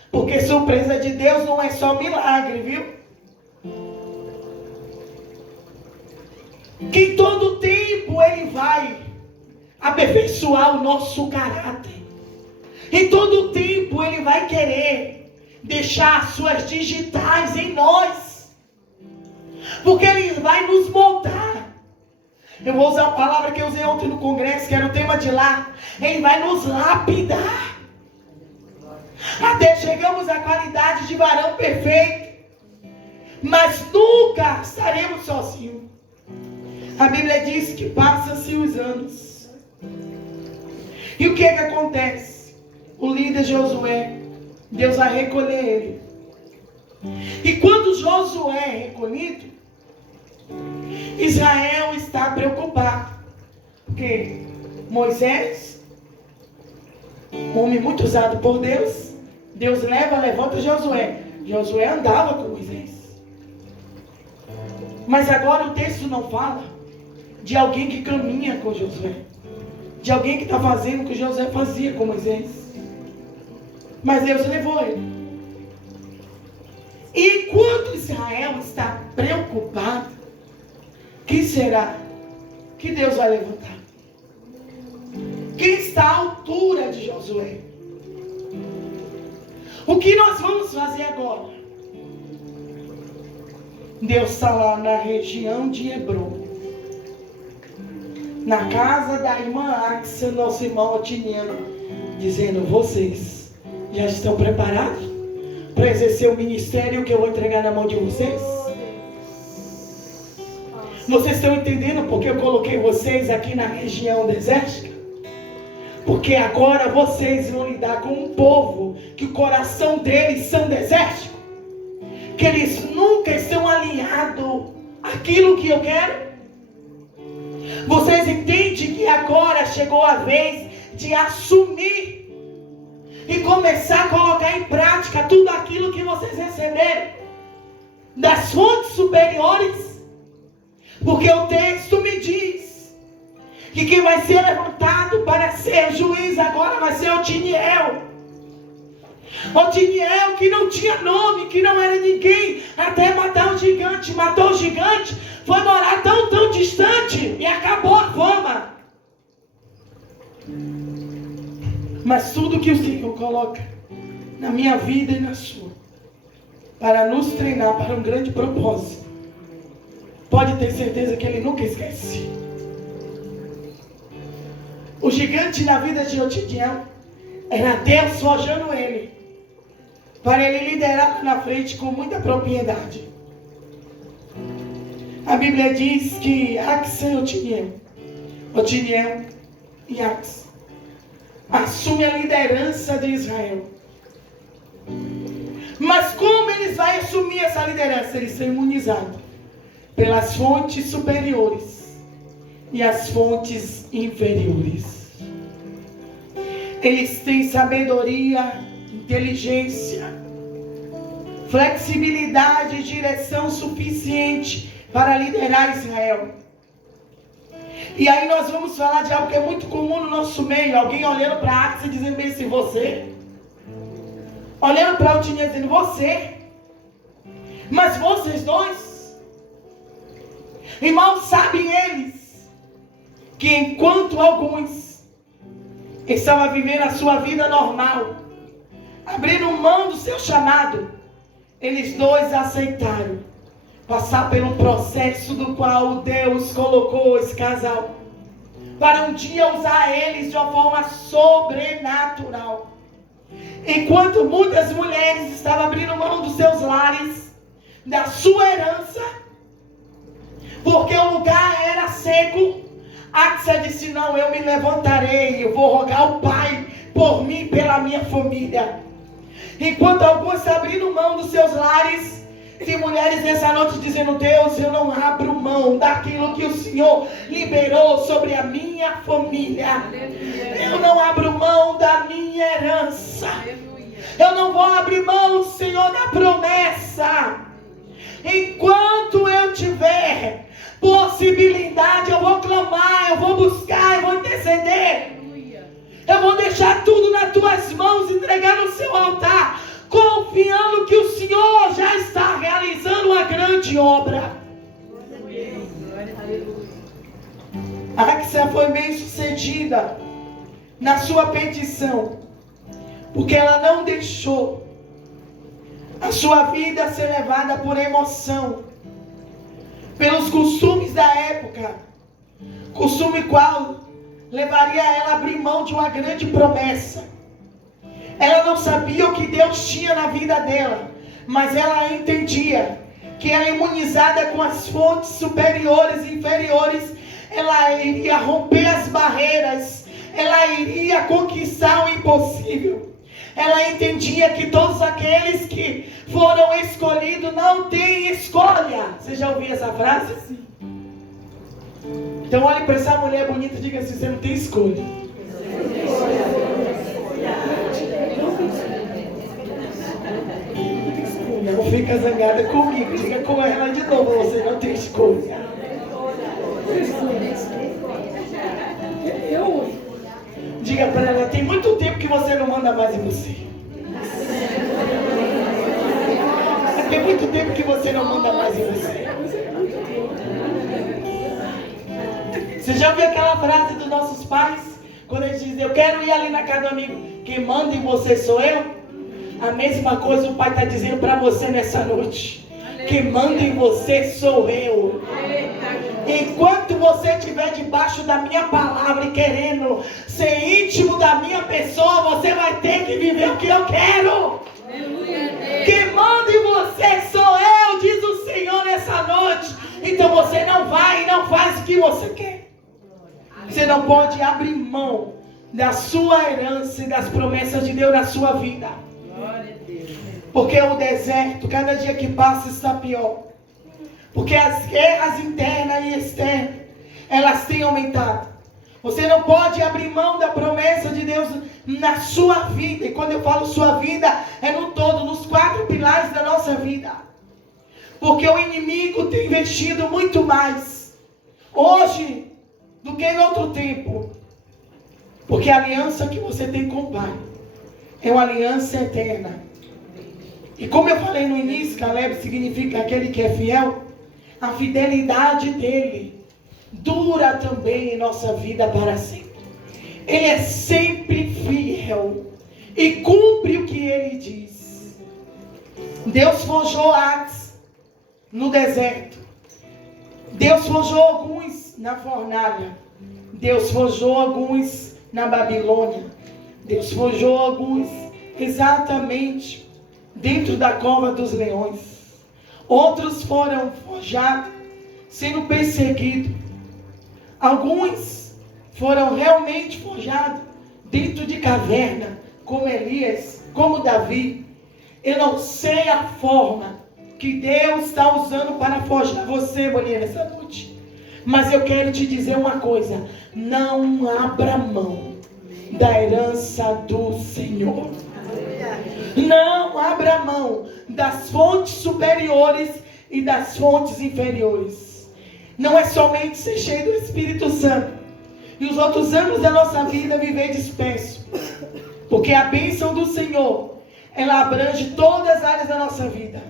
Porque surpresa de Deus não é só milagre, viu? Que em todo tempo Ele vai aperfeiçoar o nosso caráter. Em todo tempo Ele vai querer deixar as suas digitais em nós. Porque Ele vai nos moldar. Eu vou usar a palavra que eu usei ontem no congresso, que era o tema de lá. Ele vai nos lapidar. Até chegamos à qualidade de varão perfeito. Mas nunca estaremos sozinhos. A Bíblia diz que passam-se os anos. E o que é que acontece? O líder Josué, Deus vai recolher ele. E quando Josué é recolhido, Israel está preocupado. Porque Moisés, um homem muito usado por Deus, Deus levanta Josué. Josué andava com Moisés. Mas agora o texto não fala de alguém que caminha com Josué. De alguém que está fazendo o que Josué fazia com Moisés. Mas Deus levou ele. E enquanto Israel está preocupado, quem será que Deus vai levantar? Quem está à altura de Josué? O que nós vamos fazer agora? Deus está lá na região de Hebron, na casa da irmã Axel, nosso irmão Otiniel, dizendo, vocês já estão preparados para exercer o ministério que eu vou entregar na mão de vocês? Vocês estão entendendo porque eu coloquei vocês aqui na região desértica? Porque agora vocês vão lidar com um povo que o coração deles são desértico, que eles nunca estão alinhados àquilo que eu quero. Vocês entendem que agora chegou a vez de assumir e começar a colocar em prática tudo aquilo que vocês receberam das fontes superiores? Porque o texto me diz que quem vai ser levantado para ser juiz agora vai ser Otiniel. Otiniel que não tinha nome, que não era ninguém, até matar o gigante. Matou o gigante, foi morar tão distante e acabou a fama. Mas tudo que o Senhor coloca na minha vida e na sua, para nos treinar para um grande propósito, pode ter certeza que Ele nunca esquece. O gigante na vida de Otiniel era Deus forjando ele, para ele liderar na frente com muita propriedade. A Bíblia diz que Axel e Otiniel e Axel assume a liderança de Israel. Mas como eles vão assumir essa liderança? Eles são imunizados pelas fontes superiores e as fontes inferiores. Eles têm sabedoria, inteligência, flexibilidade e direção suficiente para liderar Israel. E aí nós vamos falar de algo que é muito comum no nosso meio. Alguém olhando para Axel e dizendo bem assim, você. Olhando para o Tinha dizendo, você. Mas vocês dois. Irmãos, sabem eles que enquanto alguns estavam vivendo a sua vida normal, abrindo mão do seu chamado, eles dois aceitaram passar pelo processo do qual Deus colocou esse casal para um dia usar eles de uma forma sobrenatural. Enquanto muitas mulheres estavam abrindo mão dos seus lares, da sua herança, porque o lugar era seco, Axel disse, não, eu me levantarei, eu vou rogar ao Pai por mim e pela minha família. Enquanto alguns estavam abrindo mão dos seus lares, tem mulheres nessa noite dizendo, Deus, eu não abro mão daquilo que o Senhor liberou sobre a minha família. Eu não abro mão da minha herança. Eu não vou abrir mão, Senhor, da promessa. Enquanto eu tiver possibilidade, eu vou clamar, eu vou buscar, eu vou interceder. Eu vou deixar tudo nas tuas mãos, entregar no seu altar, confiando que o Senhor já está realizando uma grande obra. A Axel foi bem sucedida na sua petição, porque ela não deixou a sua vida ser levada por emoção, pelos costumes da época, costume qual levaria ela a abrir mão de uma grande promessa. Ela não sabia o que Deus tinha na vida dela, mas ela entendia que ela, imunizada com as fontes superiores e inferiores, ela iria romper as barreiras, ela iria conquistar o impossível. Ela entendia que todos aqueles que foram escolhidos não têm escolha. Você já ouviu essa frase? Sim. Então olhe para essa mulher bonita e diga assim, você não tem escolha. Não fica zangada comigo, diga com ela de novo, você não tem escolha. Diga para ela, tem muito tempo que você não manda mais em você. Tem muito tempo que você não manda mais em você. Você já ouviu aquela frase dos nossos pais? Quando eles dizem, eu quero ir ali na casa do amigo, quem manda em você sou eu? A mesma coisa o Pai está dizendo para você nessa noite. Quem manda em você sou eu. Enquanto você estiver debaixo da minha palavra e querendo ser íntimo da minha pessoa, você vai ter que viver o que eu quero. Quem manda em você sou eu, diz o Senhor nessa noite. Então você não vai e não faz o que você quer. Você não pode abrir mão da sua herança e das promessas de Deus na sua vida. Porque o deserto, cada dia que passa, está pior. Porque as guerras internas e externas, elas têm aumentado. Você não pode abrir mão da promessa de Deus na sua vida. E quando eu falo sua vida, é no todo, nos 4 pilares da nossa vida. Porque o inimigo tem investido muito mais hoje do que em outro tempo. Porque a aliança que você tem com o Pai é uma aliança eterna. E como eu falei no início, Caleb significa aquele que é fiel. A fidelidade dele dura também em nossa vida para sempre. Ele é sempre fiel e cumpre o que ele diz. Deus forjou Axel no deserto. Deus forjou alguns na fornalha. Deus forjou alguns na Babilônia. Deus forjou alguns exatamente dentro da cova dos leões. Outros foram forjados, sendo perseguidos. Alguns foram realmente forjados dentro de caverna, como Elias, como Davi. Eu não sei a forma que Deus está usando para forjar você, mulher, nessa noite. Mas eu quero te dizer uma coisa: não abra mão da herança do Senhor. Não abra mão das fontes superiores e das fontes inferiores. Não é somente ser cheio do Espírito Santo e os outros anos da nossa vida viver disperso. Porque a bênção do Senhor, ela abrange todas as áreas da nossa vida.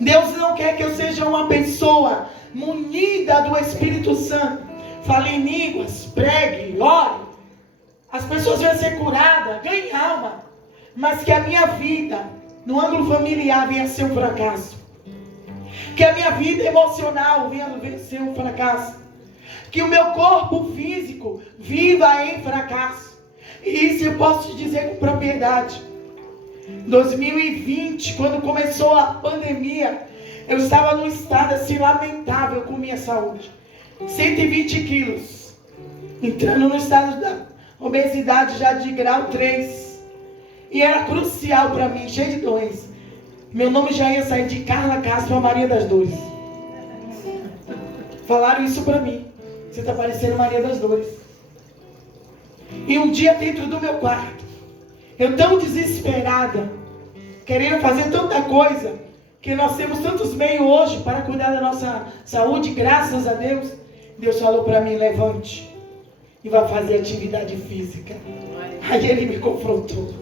Deus não quer que eu seja uma pessoa munida do Espírito Santo. Fale em línguas, pregue, ore. As pessoas vão ser curadas, ganhem alma. Mas que a minha vida, no ângulo familiar, venha a ser um fracasso. Que a minha vida emocional venha a ser um fracasso. Que o meu corpo físico viva em fracasso. E isso eu posso te dizer com propriedade. 2020, quando começou a pandemia, eu estava num estado assim lamentável com minha saúde. 120 quilos. Entrando no estado da obesidade já de grau 3. E era crucial para mim, cheio de doença. Meu nome já ia sair de Carla Castro a Maria das Dores. Falaram isso para mim. Você está parecendo Maria das Dores. E um dia dentro do meu quarto, eu tão desesperada, querendo fazer tanta coisa, que nós temos tantos meios hoje para cuidar da nossa saúde, graças a Deus. Deus falou para mim: levante e vá fazer atividade física. Aí Ele me confrontou.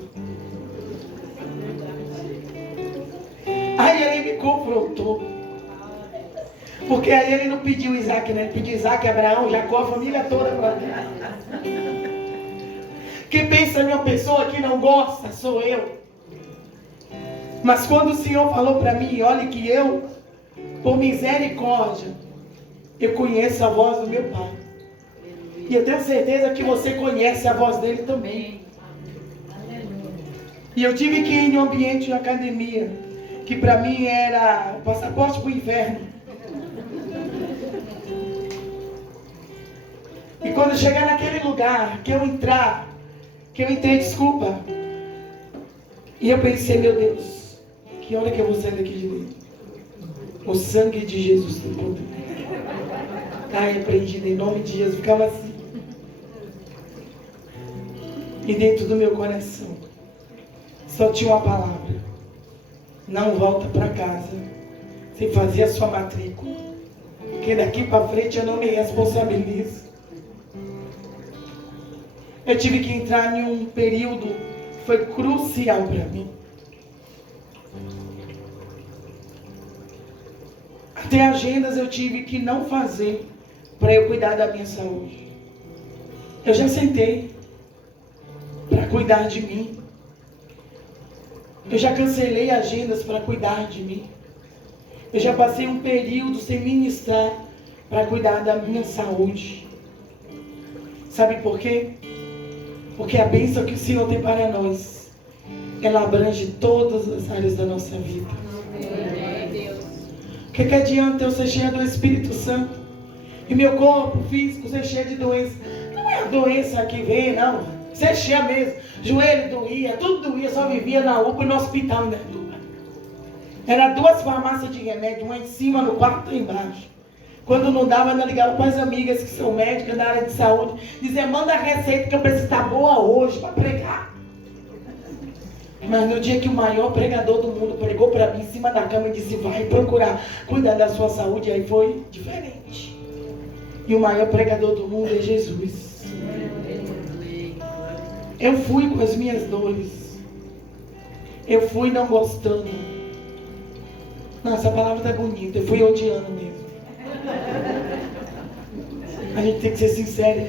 Porque aí Ele não pediu Isaac, né? Ele pediu Isaac, Abraão, Jacó, a família toda para cá. Quem pensa em uma pessoa que não gosta, sou eu. Mas quando o Senhor falou para mim: olhe que eu, por misericórdia, eu conheço a voz do meu Pai. E eu tenho certeza que você conhece a voz dele também. E eu tive que ir em um ambiente de academia, que para mim era o passaporte para o inferno. E quando eu chegar naquele lugar, que eu entrei, desculpa. E eu pensei: meu Deus, que hora que eu vou sair daqui de dentro? O sangue de Jesus tem poder. Ai, repreendido em nome de Jesus. Ficava assim. E dentro do meu coração só tinha uma palavra: não volta para casa sem fazer a sua matrícula, porque daqui para frente eu não me responsabilizo. Eu tive que entrar em um período que foi crucial para mim. Até agendas eu tive que não fazer para eu cuidar da minha saúde. Eu já sentei para cuidar de mim. Eu já cancelei agendas para cuidar de mim. Eu já passei um período sem ministrar para cuidar da minha saúde. Sabe por quê? Porque a bênção que o Senhor tem para nós, ela abrange todas as áreas da nossa vida. O que adianta eu ser cheia do Espírito Santo e meu corpo físico ser cheio de doença? Não é a doença que vem, não. Ser cheia mesmo. Joelho doía, tudo doía, só vivia na UPA e no hospital, né? Era 2 farmácias de remédio, uma em cima, no quarto, outra embaixo. Quando não dava, ainda ligava para as amigas que são médicas da área de saúde, dizia: manda a receita que eu preciso estar boa hoje para pregar. Mas no dia que o maior pregador do mundo pregou para mim em cima da cama e disse: vai procurar cuidar da sua saúde, aí foi diferente. E o maior pregador do mundo é Jesus. Eu fui com as minhas dores. Eu fui não gostando. Não, essa palavra tá bonita. Eu fui odiando mesmo. A gente tem que ser sincero.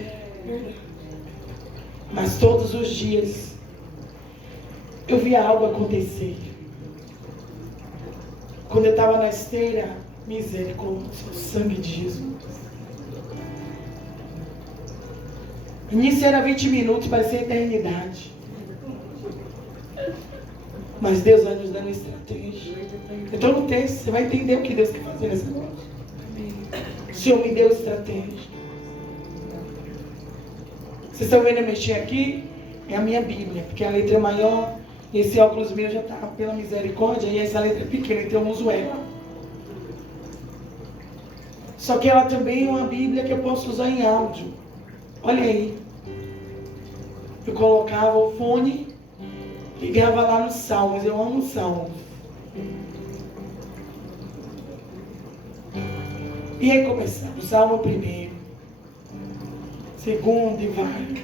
Mas todos os dias eu via algo acontecer. Quando eu estava na esteira, misericórdia, o sangue de Jesus. O início era 20 minutos, vai ser eternidade. Mas Deus vai nos dando estratégia. Então no texto você vai entender o que Deus quer fazer nessa noite. O Senhor me deu estratégia. Vocês estão vendo eu mexer aqui? É a minha Bíblia, porque a letra é maior. Esse óculos meu já está pela misericórdia, e essa letra é pequena, então eu uso ela. Só que ela também é uma Bíblia que eu posso usar em áudio. Olha aí. Eu colocava o fone, ligava lá nos Salmos. Eu amo Salmos. E aí começava o Salmo 1º, 2º e vai.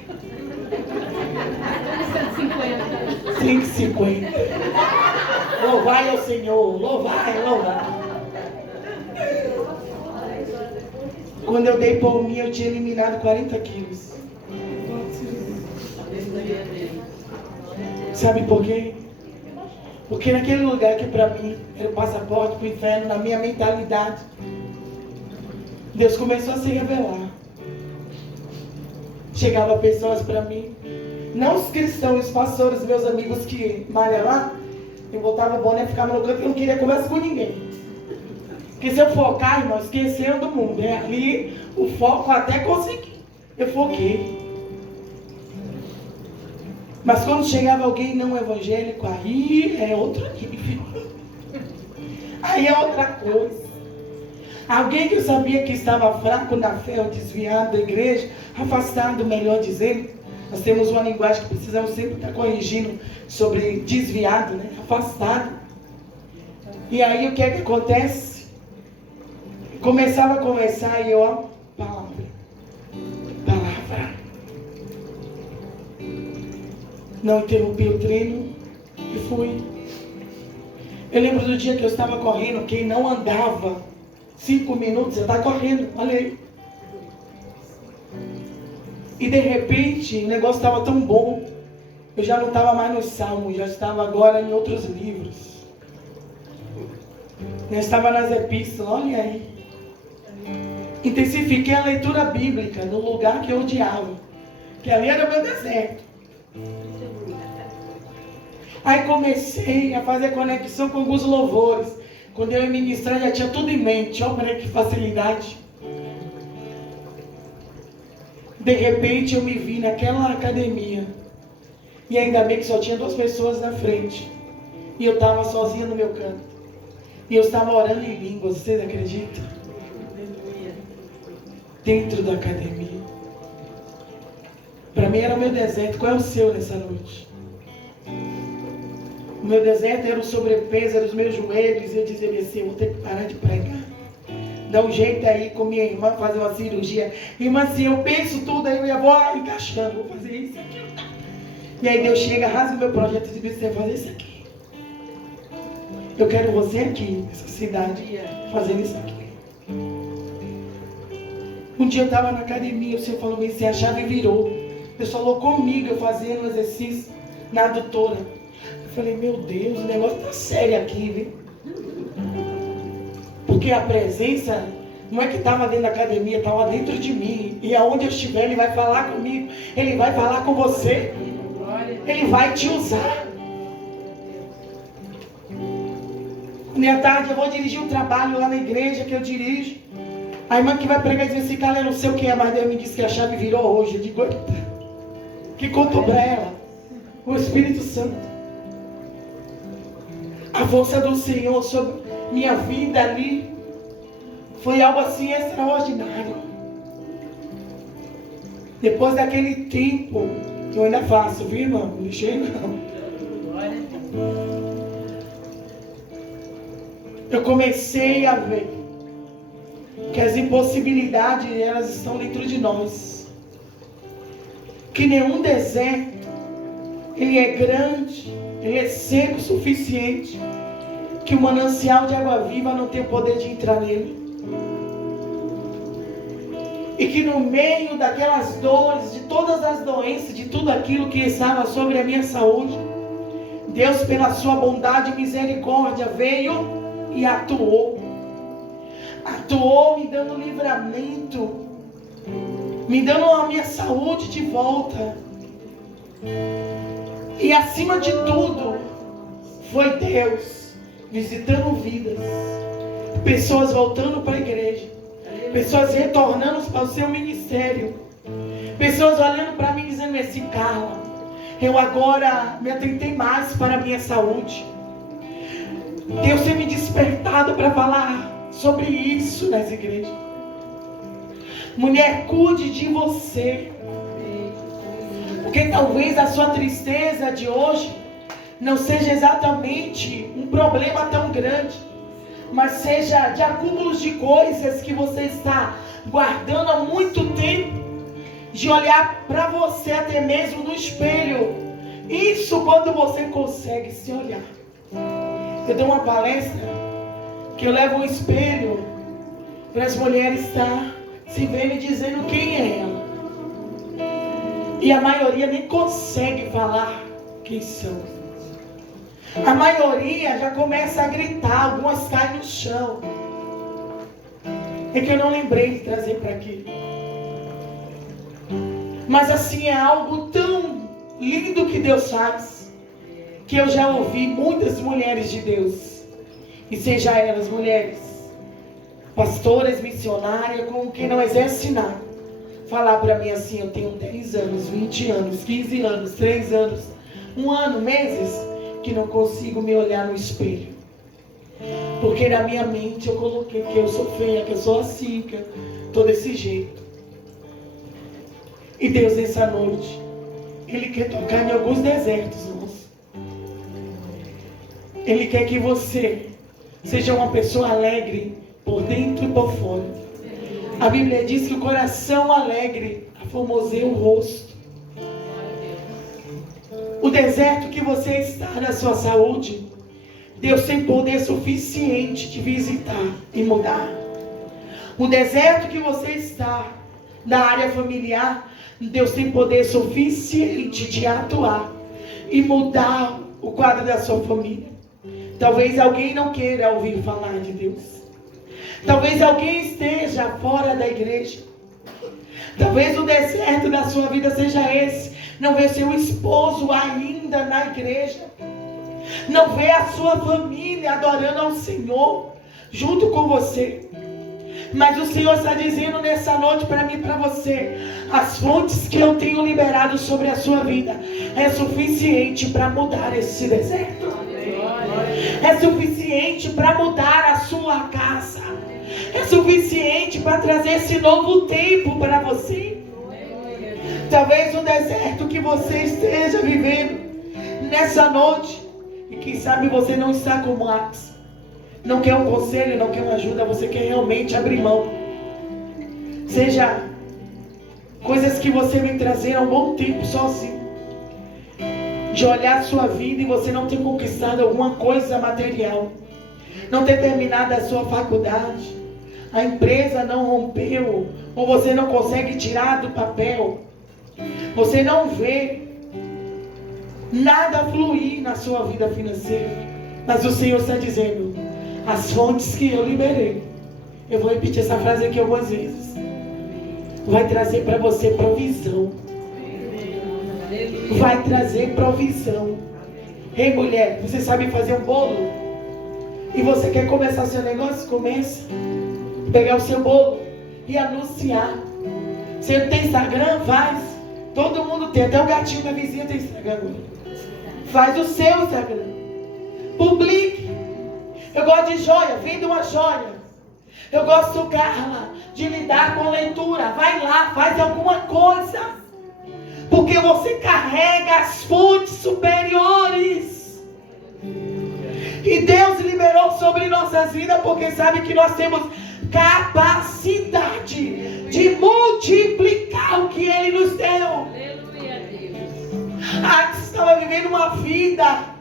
150. Louvai ao Senhor, louvai. Quando eu dei por mim, eu tinha eliminado 40 quilos. Sabe por quê? Porque naquele lugar que para mim era o passaporte para o inferno, na minha mentalidade, Deus começou a se revelar. Chegava pessoas para mim, não os cristãos, os pastores, meus amigos que malham lá, eu botava boné, ficava no canto e não queria conversa com ninguém. Porque se eu focar, irmão, esquecendo do mundo. É ali o foco até conseguir. Eu foquei. Mas quando chegava alguém não evangélico, aí é outro nível. Aí é outra coisa. Alguém que eu sabia que estava fraco na fé, ou desviado da igreja, afastado, melhor dizendo. Nós temos uma linguagem que precisamos sempre estar corrigindo sobre desviado, né? Afastado. E aí o que é que acontece? Começava a conversar e eu, ó, palavra. Não interrompi o treino e fui. Eu lembro do dia que eu estava correndo, quem não andava 5 minutos, já está correndo, olha aí. E de repente, o negócio estava tão bom, eu já não estava mais no Salmo, já estava agora em outros livros. Eu estava nas epístolas, olha aí. Intensifiquei a leitura bíblica no lugar que eu odiava, que ali era o meu deserto. Aí comecei a fazer conexão com alguns louvores. Quando eu ia ministrar, já tinha tudo em mente. Olha que facilidade. De repente eu me vi naquela academia. E ainda bem que só tinha 2 pessoas na frente. E eu estava sozinha no meu canto. E eu estava orando em línguas, vocês acreditam? Dentro da academia. Para mim era o meu deserto. Qual é o seu nessa noite? O meu deserto era o sobrepeso, era os meus joelhos. E eu dizia assim, eu vou ter que parar de pregar. Dá um jeito aí com minha irmã, fazer uma cirurgia. Irmã, assim, eu penso tudo, aí eu vou encaixando, vou fazer isso aqui. E aí Deus chega, rasga o meu projeto e diz, você vai fazer isso aqui. Eu quero você aqui, nessa cidade, fazendo isso aqui. Um dia eu estava na academia, o Senhor falou bem assim, a chave virou. Deus falou comigo, eu fazendo um exercício na adutora. Eu falei, meu Deus, o negócio tá sério aqui, viu? Porque a presença não é que estava dentro da academia, estava dentro de mim. E aonde eu estiver, Ele vai falar comigo. Ele vai falar com você. Ele vai te usar. Quando à tarde eu vou dirigir um trabalho lá na igreja que eu dirijo. A irmã que vai pregar diz assim, cara, eu não sei o que é, mas Deus me disse que a chave virou hoje. Eu digo, eita. Que contou para ela? O Espírito Santo. A força do Senhor sobre minha vida ali foi algo assim extraordinário. Depois daquele tempo, que eu ainda faço, viu, irmão? Não deixei não. Eu comecei a ver que as impossibilidades, elas estão dentro de nós. Que nenhum deserto, ele é grande, ele é seco o suficiente, que o manancial de água viva não tem o poder de entrar nele. E que no meio daquelas dores, de todas as doenças, de tudo aquilo que estava sobre a minha saúde, Deus, pela sua bondade e misericórdia, veio e atuou. Atuou me dando livramento, me dando a minha saúde de volta. E acima de tudo, foi Deus visitando vidas, pessoas voltando para a igreja, pessoas retornando para o seu ministério, pessoas olhando para mim e esse cala. Eu agora me atentei mais para a minha saúde. Deus tem me despertado para falar sobre isso nas igrejas. Mulher, cuide de você. Porque talvez a sua tristeza de hoje não seja exatamente um problema tão grande, mas seja de acúmulos de coisas que você está guardando há muito tempo, de olhar para você até mesmo no espelho. Isso quando você consegue se olhar. Eu dou uma palestra que eu levo um espelho para as mulheres estar se vendo e dizendo quem é ela. E a maioria nem consegue falar quem são. A maioria já começa a gritar, algumas caem no chão. É que eu não lembrei de trazer para aqui. Mas assim, é algo tão lindo que Deus faz, que eu já ouvi muitas mulheres de Deus, e seja elas mulheres pastoras, missionárias, com quem não exerce nada, falar para mim assim: eu tenho 10 anos, 20 anos, 15 anos, 3 anos, 1 ano, meses, que não consigo me olhar no espelho. Porque na minha mente eu coloquei que eu sou feia, que eu sou assim, que eu tô desse jeito. E Deus, nessa noite, Ele quer tocar em alguns desertos, irmãos. Ele quer que você seja uma pessoa alegre por dentro e por fora. A Bíblia diz que o coração alegre aformoseia o rosto. O deserto que você está na sua saúde, Deus tem poder suficiente de visitar e mudar. O deserto que você está na área familiar, Deus tem poder suficiente de atuar e mudar o quadro da sua família. Talvez alguém não queira ouvir falar de Deus. Talvez alguém esteja fora da igreja. Talvez o deserto da sua vida seja esse: não ver seu esposo ainda na igreja, não ver a sua família adorando ao Senhor junto com você. Mas o Senhor está dizendo nessa noite para mim e para você: as fontes que eu tenho liberado sobre a sua vida é suficiente para mudar esse deserto. É suficiente para mudar a sua casa. É suficiente para trazer esse novo tempo para você. Talvez o deserto que você esteja vivendo nessa noite, e quem sabe você não está como Atos, não quer um conselho, não quer uma ajuda, você quer realmente abrir mão. Seja coisas que você vem trazendo há um bom tempo sozinho, de olhar a sua vida e você não ter conquistado alguma coisa material, não ter terminado a sua faculdade, a empresa não rompeu, ou você não consegue tirar do papel, você não vê nada fluir na sua vida financeira. Mas o Senhor está dizendo: as fontes que eu liberei, eu vou repetir essa frase aqui algumas vezes, vai trazer para você provisão. Vai trazer provisão. Ei, mulher, você sabe fazer um bolo? E você quer começar seu negócio? Começa. Pegar o seu bolo e anunciar. Você não tem Instagram? Faz. Todo mundo tem. Até o gatinho da vizinha tem Instagram agora. Faz o seu Instagram. Publique. Eu gosto de joia. Venda uma joia. Eu gosto, Carla, de lidar com leitura. Vai lá, faz alguma coisa. Porque você carrega as fontes superiores. E Deus liberou sobre nossas vidas, porque sabe que nós temos capacidade de multiplicar o que Ele nos deu. Aleluia, Deus. Atos estava vivendo uma vida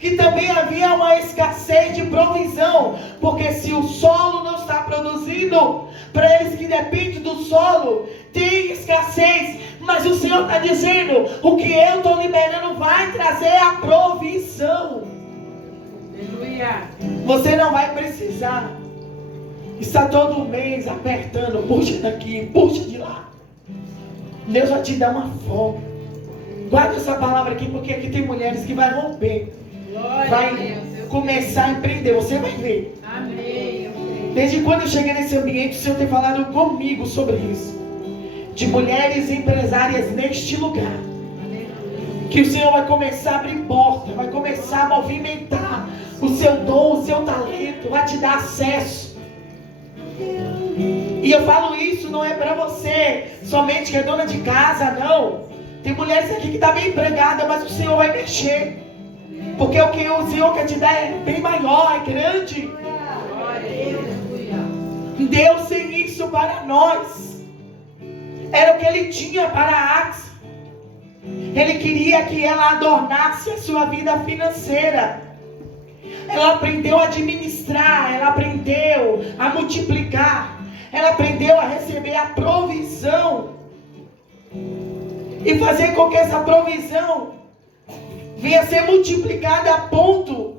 que também havia uma escassez de provisão, porque se o solo não está produzindo, para eles que dependem do solo, tem escassez. Mas o Senhor está dizendo: o que eu estou liberando vai trazer a provisão. Aleluia. Você não vai precisar estar todo mês apertando, puxa daqui, puxa de lá. Deus vai te dar uma folga. Guarda essa palavra aqui, porque aqui tem mulheres que vai romper. Glória Vai a Deus. começar a empreender, você vai ver. Amém. Desde quando eu cheguei nesse ambiente, o Senhor tem falado comigo sobre isso. de mulheres empresárias neste lugar. Que o Senhor vai começar a abrir porta, vai começar a movimentar o seu dom, o seu talento, vai te dar acesso. E eu falo isso não é para você somente que é dona de casa, não. Tem mulheres aqui que estão bem empregadas, mas o Senhor vai mexer. Porque o que o Senhor quer te dar é bem maior, é grande. Deus tem isso para nós. Era o que Ele tinha para a Axa. Ele queria que ela adornasse a sua vida financeira. Ela aprendeu a administrar, ela aprendeu a multiplicar, ela aprendeu a receber a provisão e fazer com que essa provisão venha ser multiplicada a ponto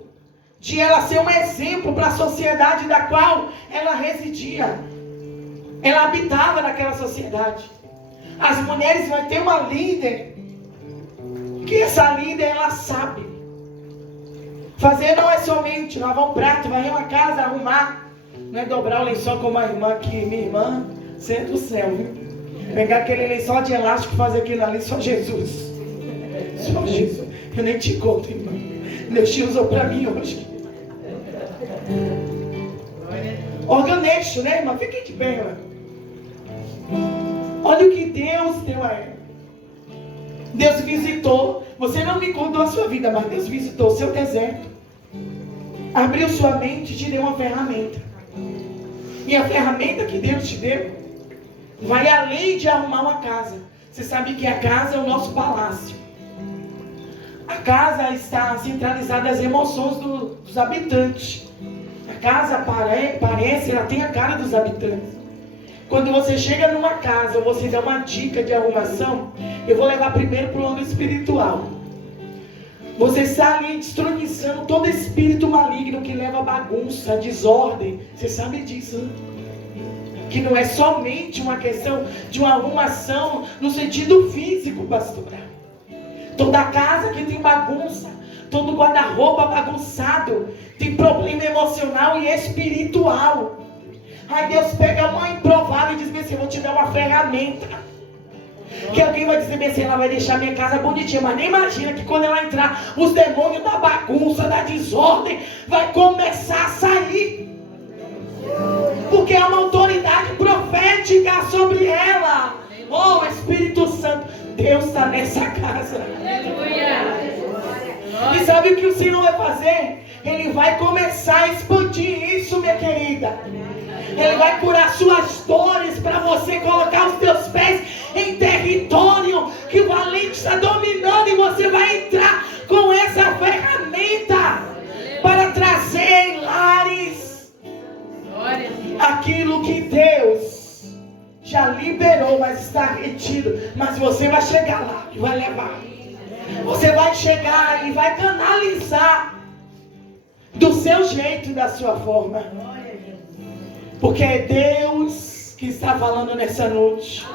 de ela ser um exemplo para a sociedade da qual ela residia. Ela habitava naquela sociedade. As mulheres vão ter uma líder, que essa líder ela sabe fazer. Não é somente lavar um prato, varrer uma casa, arrumar. Não é dobrar o lençol como a irmã aqui. Minha irmã, você é do céu, viu? Pegar aquele lençol de elástico e fazer aquilo ali, só Jesus. Só Jesus. Eu nem te conto, irmã. Deus te usou para mim hoje. Organesto, né, irmã? Fique de pé, irmã. Olha o que Deus deu a ela. Deus visitou. Você não me contou a sua vida, mas Deus visitou o seu deserto. Abriu sua mente e te deu uma ferramenta. E a ferramenta que Deus te deu vai além de arrumar uma casa. Você sabe que a casa é o nosso palácio. A casa está centralizada nas emoções dos habitantes. A casa parece, ela tem a cara dos habitantes. Quando você chega numa casa ou você dá uma dica de arrumação, eu vou levar primeiro para o âmbito espiritual. Você está ali destronizando todo espírito maligno que leva a bagunça, a desordem. Você sabe disso, né? Que não é somente uma questão de uma arrumação no sentido físico, pastora. Toda casa que tem bagunça, todo guarda-roupa bagunçado, tem problema emocional e espiritual. Aí Deus pega uma improvável e diz assim: eu vou te dar uma ferramenta. Que alguém vai dizer assim: ela vai deixar minha casa bonitinha, mas nem imagina que quando ela entrar, os demônios da bagunça, da desordem, vai começar a sair. Porque é uma autoridade profética sobre ela. Oh, Espírito Santo, Deus está nessa casa. E sabe o que o Senhor vai fazer? Ele vai começar a expandir isso, minha querida. Ele vai curar suas dores para você colocar os teus pés em território que o valente está dominando, e você vai entrar com essa ferramenta para trazer em lares aquilo que Deus já liberou, mas está retido. Mas você vai chegar lá e vai levar. Você vai chegar e vai canalizar do seu jeito e da sua forma. Porque é Deus que está falando nessa noite.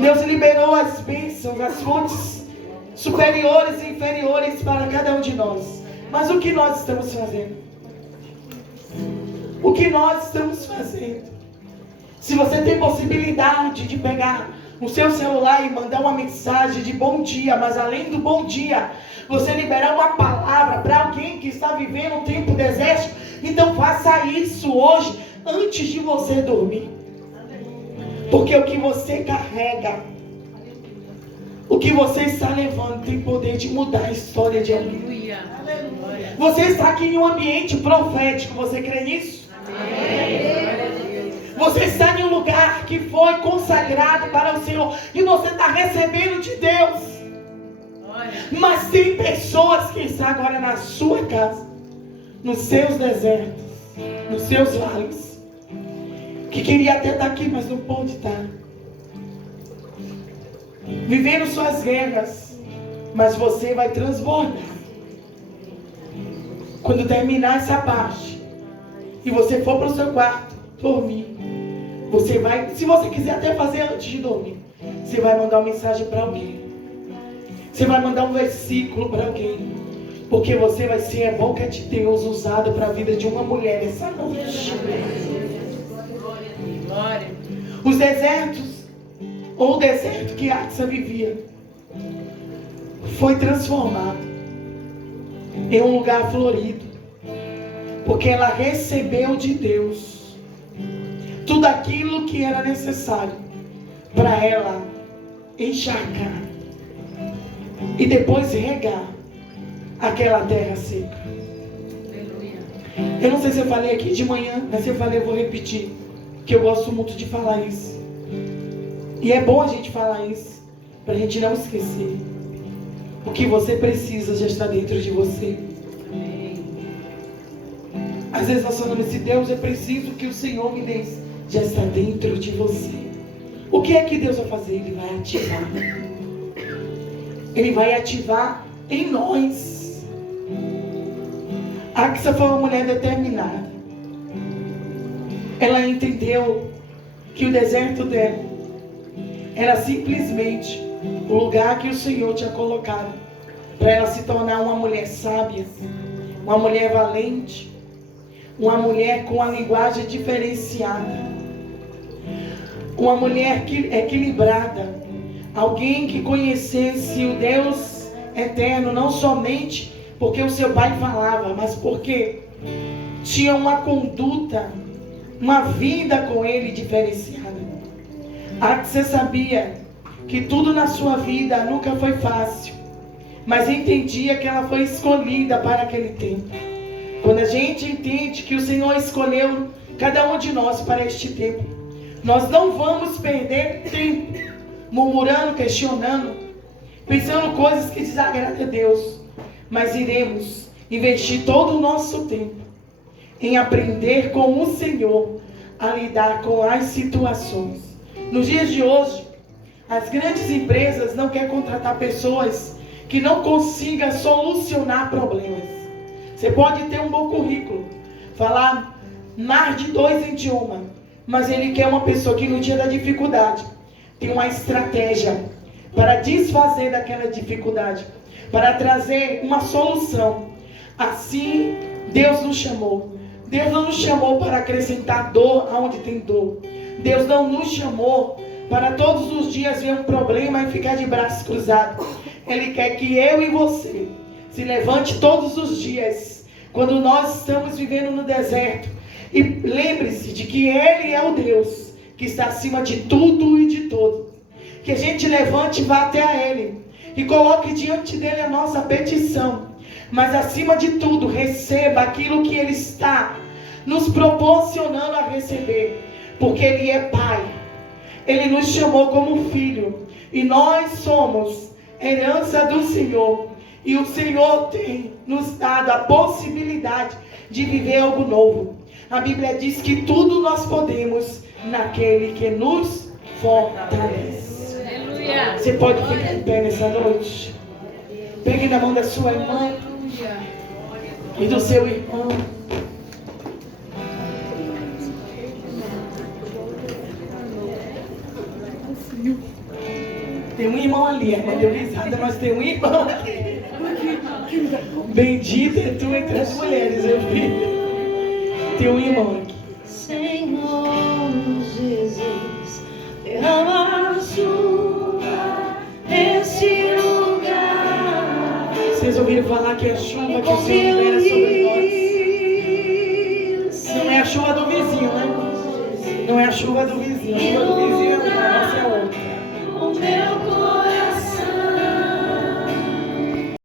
Deus liberou as bênçãos, as fontes superiores e inferiores para cada um de nós. Mas o que nós estamos fazendo? O que nós estamos fazendo? Se você tem possibilidade de pegar o seu celular e mandar uma mensagem de bom dia, mas além do bom dia, você liberar uma palavra para alguém que está vivendo um tempo desértico, então faça isso hoje, antes de você dormir. Porque o que você carrega, o que você está levando, tem poder de mudar a história de alguém. Você está aqui em um ambiente profético, você crê nisso? Você está em um lugar que foi consagrado para o Senhor, e você está recebendo de Deus. Mas tem pessoas que estão agora na sua casa, nos seus desertos, nos seus vales, que queria até estar aqui, mas não pode estar, vivendo suas guerras. Mas você vai transbordar quando terminar essa parte e você for para o seu quarto dormir. Você vai, se você quiser até fazer antes de dormir, você vai mandar uma mensagem para alguém, você vai mandar um versículo para alguém, porque você vai ser a boca de Deus usada para a vida de uma mulher essa noite. Os desertos, ou o deserto que Axa vivia, foi transformado em um lugar florido, porque ela recebeu de Deus tudo aquilo que era necessário para ela encharcar e depois regar aquela terra seca. Eu não sei se eu falei aqui de manhã, mas se eu falei eu vou repetir, que eu gosto muito de falar isso. E é bom a gente falar isso, para a gente não esquecer. O que você precisa já está dentro de você. Às vezes nós falamos assim, Deus, eu preciso que o Senhor me dê. Já está dentro de você. O que é que Deus vai fazer? Ele vai ativar. Ele vai ativar em nós. Axa foi uma mulher determinada. Ela entendeu que o deserto dela era simplesmente o lugar que o Senhor tinha colocado para ela se tornar uma mulher sábia, uma mulher valente, uma mulher com a linguagem diferenciada, uma mulher equilibrada, alguém que conhecesse o Deus eterno, não somente porque o seu pai falava, mas porque tinha uma conduta, uma vida com ele diferenciada. Você sabia que tudo na sua vida nunca foi fácil, mas entendia que ela foi escolhida para aquele tempo. Quando a gente entende que o Senhor escolheu cada um de nós para este tempo, nós não vamos perder tempo murmurando, questionando, pensando coisas que desagradam a Deus, mas iremos investir todo o nosso tempo em aprender com o Senhor a lidar com as situações. Nos dias de hoje, as grandes empresas não querem contratar pessoas que não consigam solucionar problemas. Você pode ter um bom currículo, falar mais de 2 idiomas, mas ele quer uma pessoa que no dia da dificuldade tem uma estratégia para desfazer daquela dificuldade, para trazer uma solução. Assim Deus nos chamou. Deus não nos chamou para acrescentar dor aonde tem dor. Deus não nos chamou para todos os dias ver um problema e ficar de braços cruzados. Ele quer que eu e você se levante todos os dias, quando nós estamos vivendo no deserto, e lembre-se de que Ele é o Deus que está acima de tudo e de todo. Que a gente levante e vá até a Ele e coloque diante dele a nossa petição, mas acima de tudo receba aquilo que Ele está nos proporcionando a receber, porque Ele é Pai. Ele nos chamou como filho e nós somos herança do Senhor, e o Senhor tem nos dado a possibilidade de viver algo novo. A Bíblia diz que tudo nós podemos naquele que nos fortalece. Aleluia. Você pode ficar em pé nessa noite. Pegue na mão da sua irmã e do seu irmão. Tem um irmão ali, a irmã deu risada, mas tem um irmão aqui. Bendita é tu entre as mulheres, meu filho. Tem um irmão aqui. Senhor Jesus, derrama a chuva nesse lugar. Vocês ouviram falar que é a chuva que o Senhor libera sobre nós? Não é a chuva do vizinho, né? Não é a chuva do vizinho, a chuva do vizinho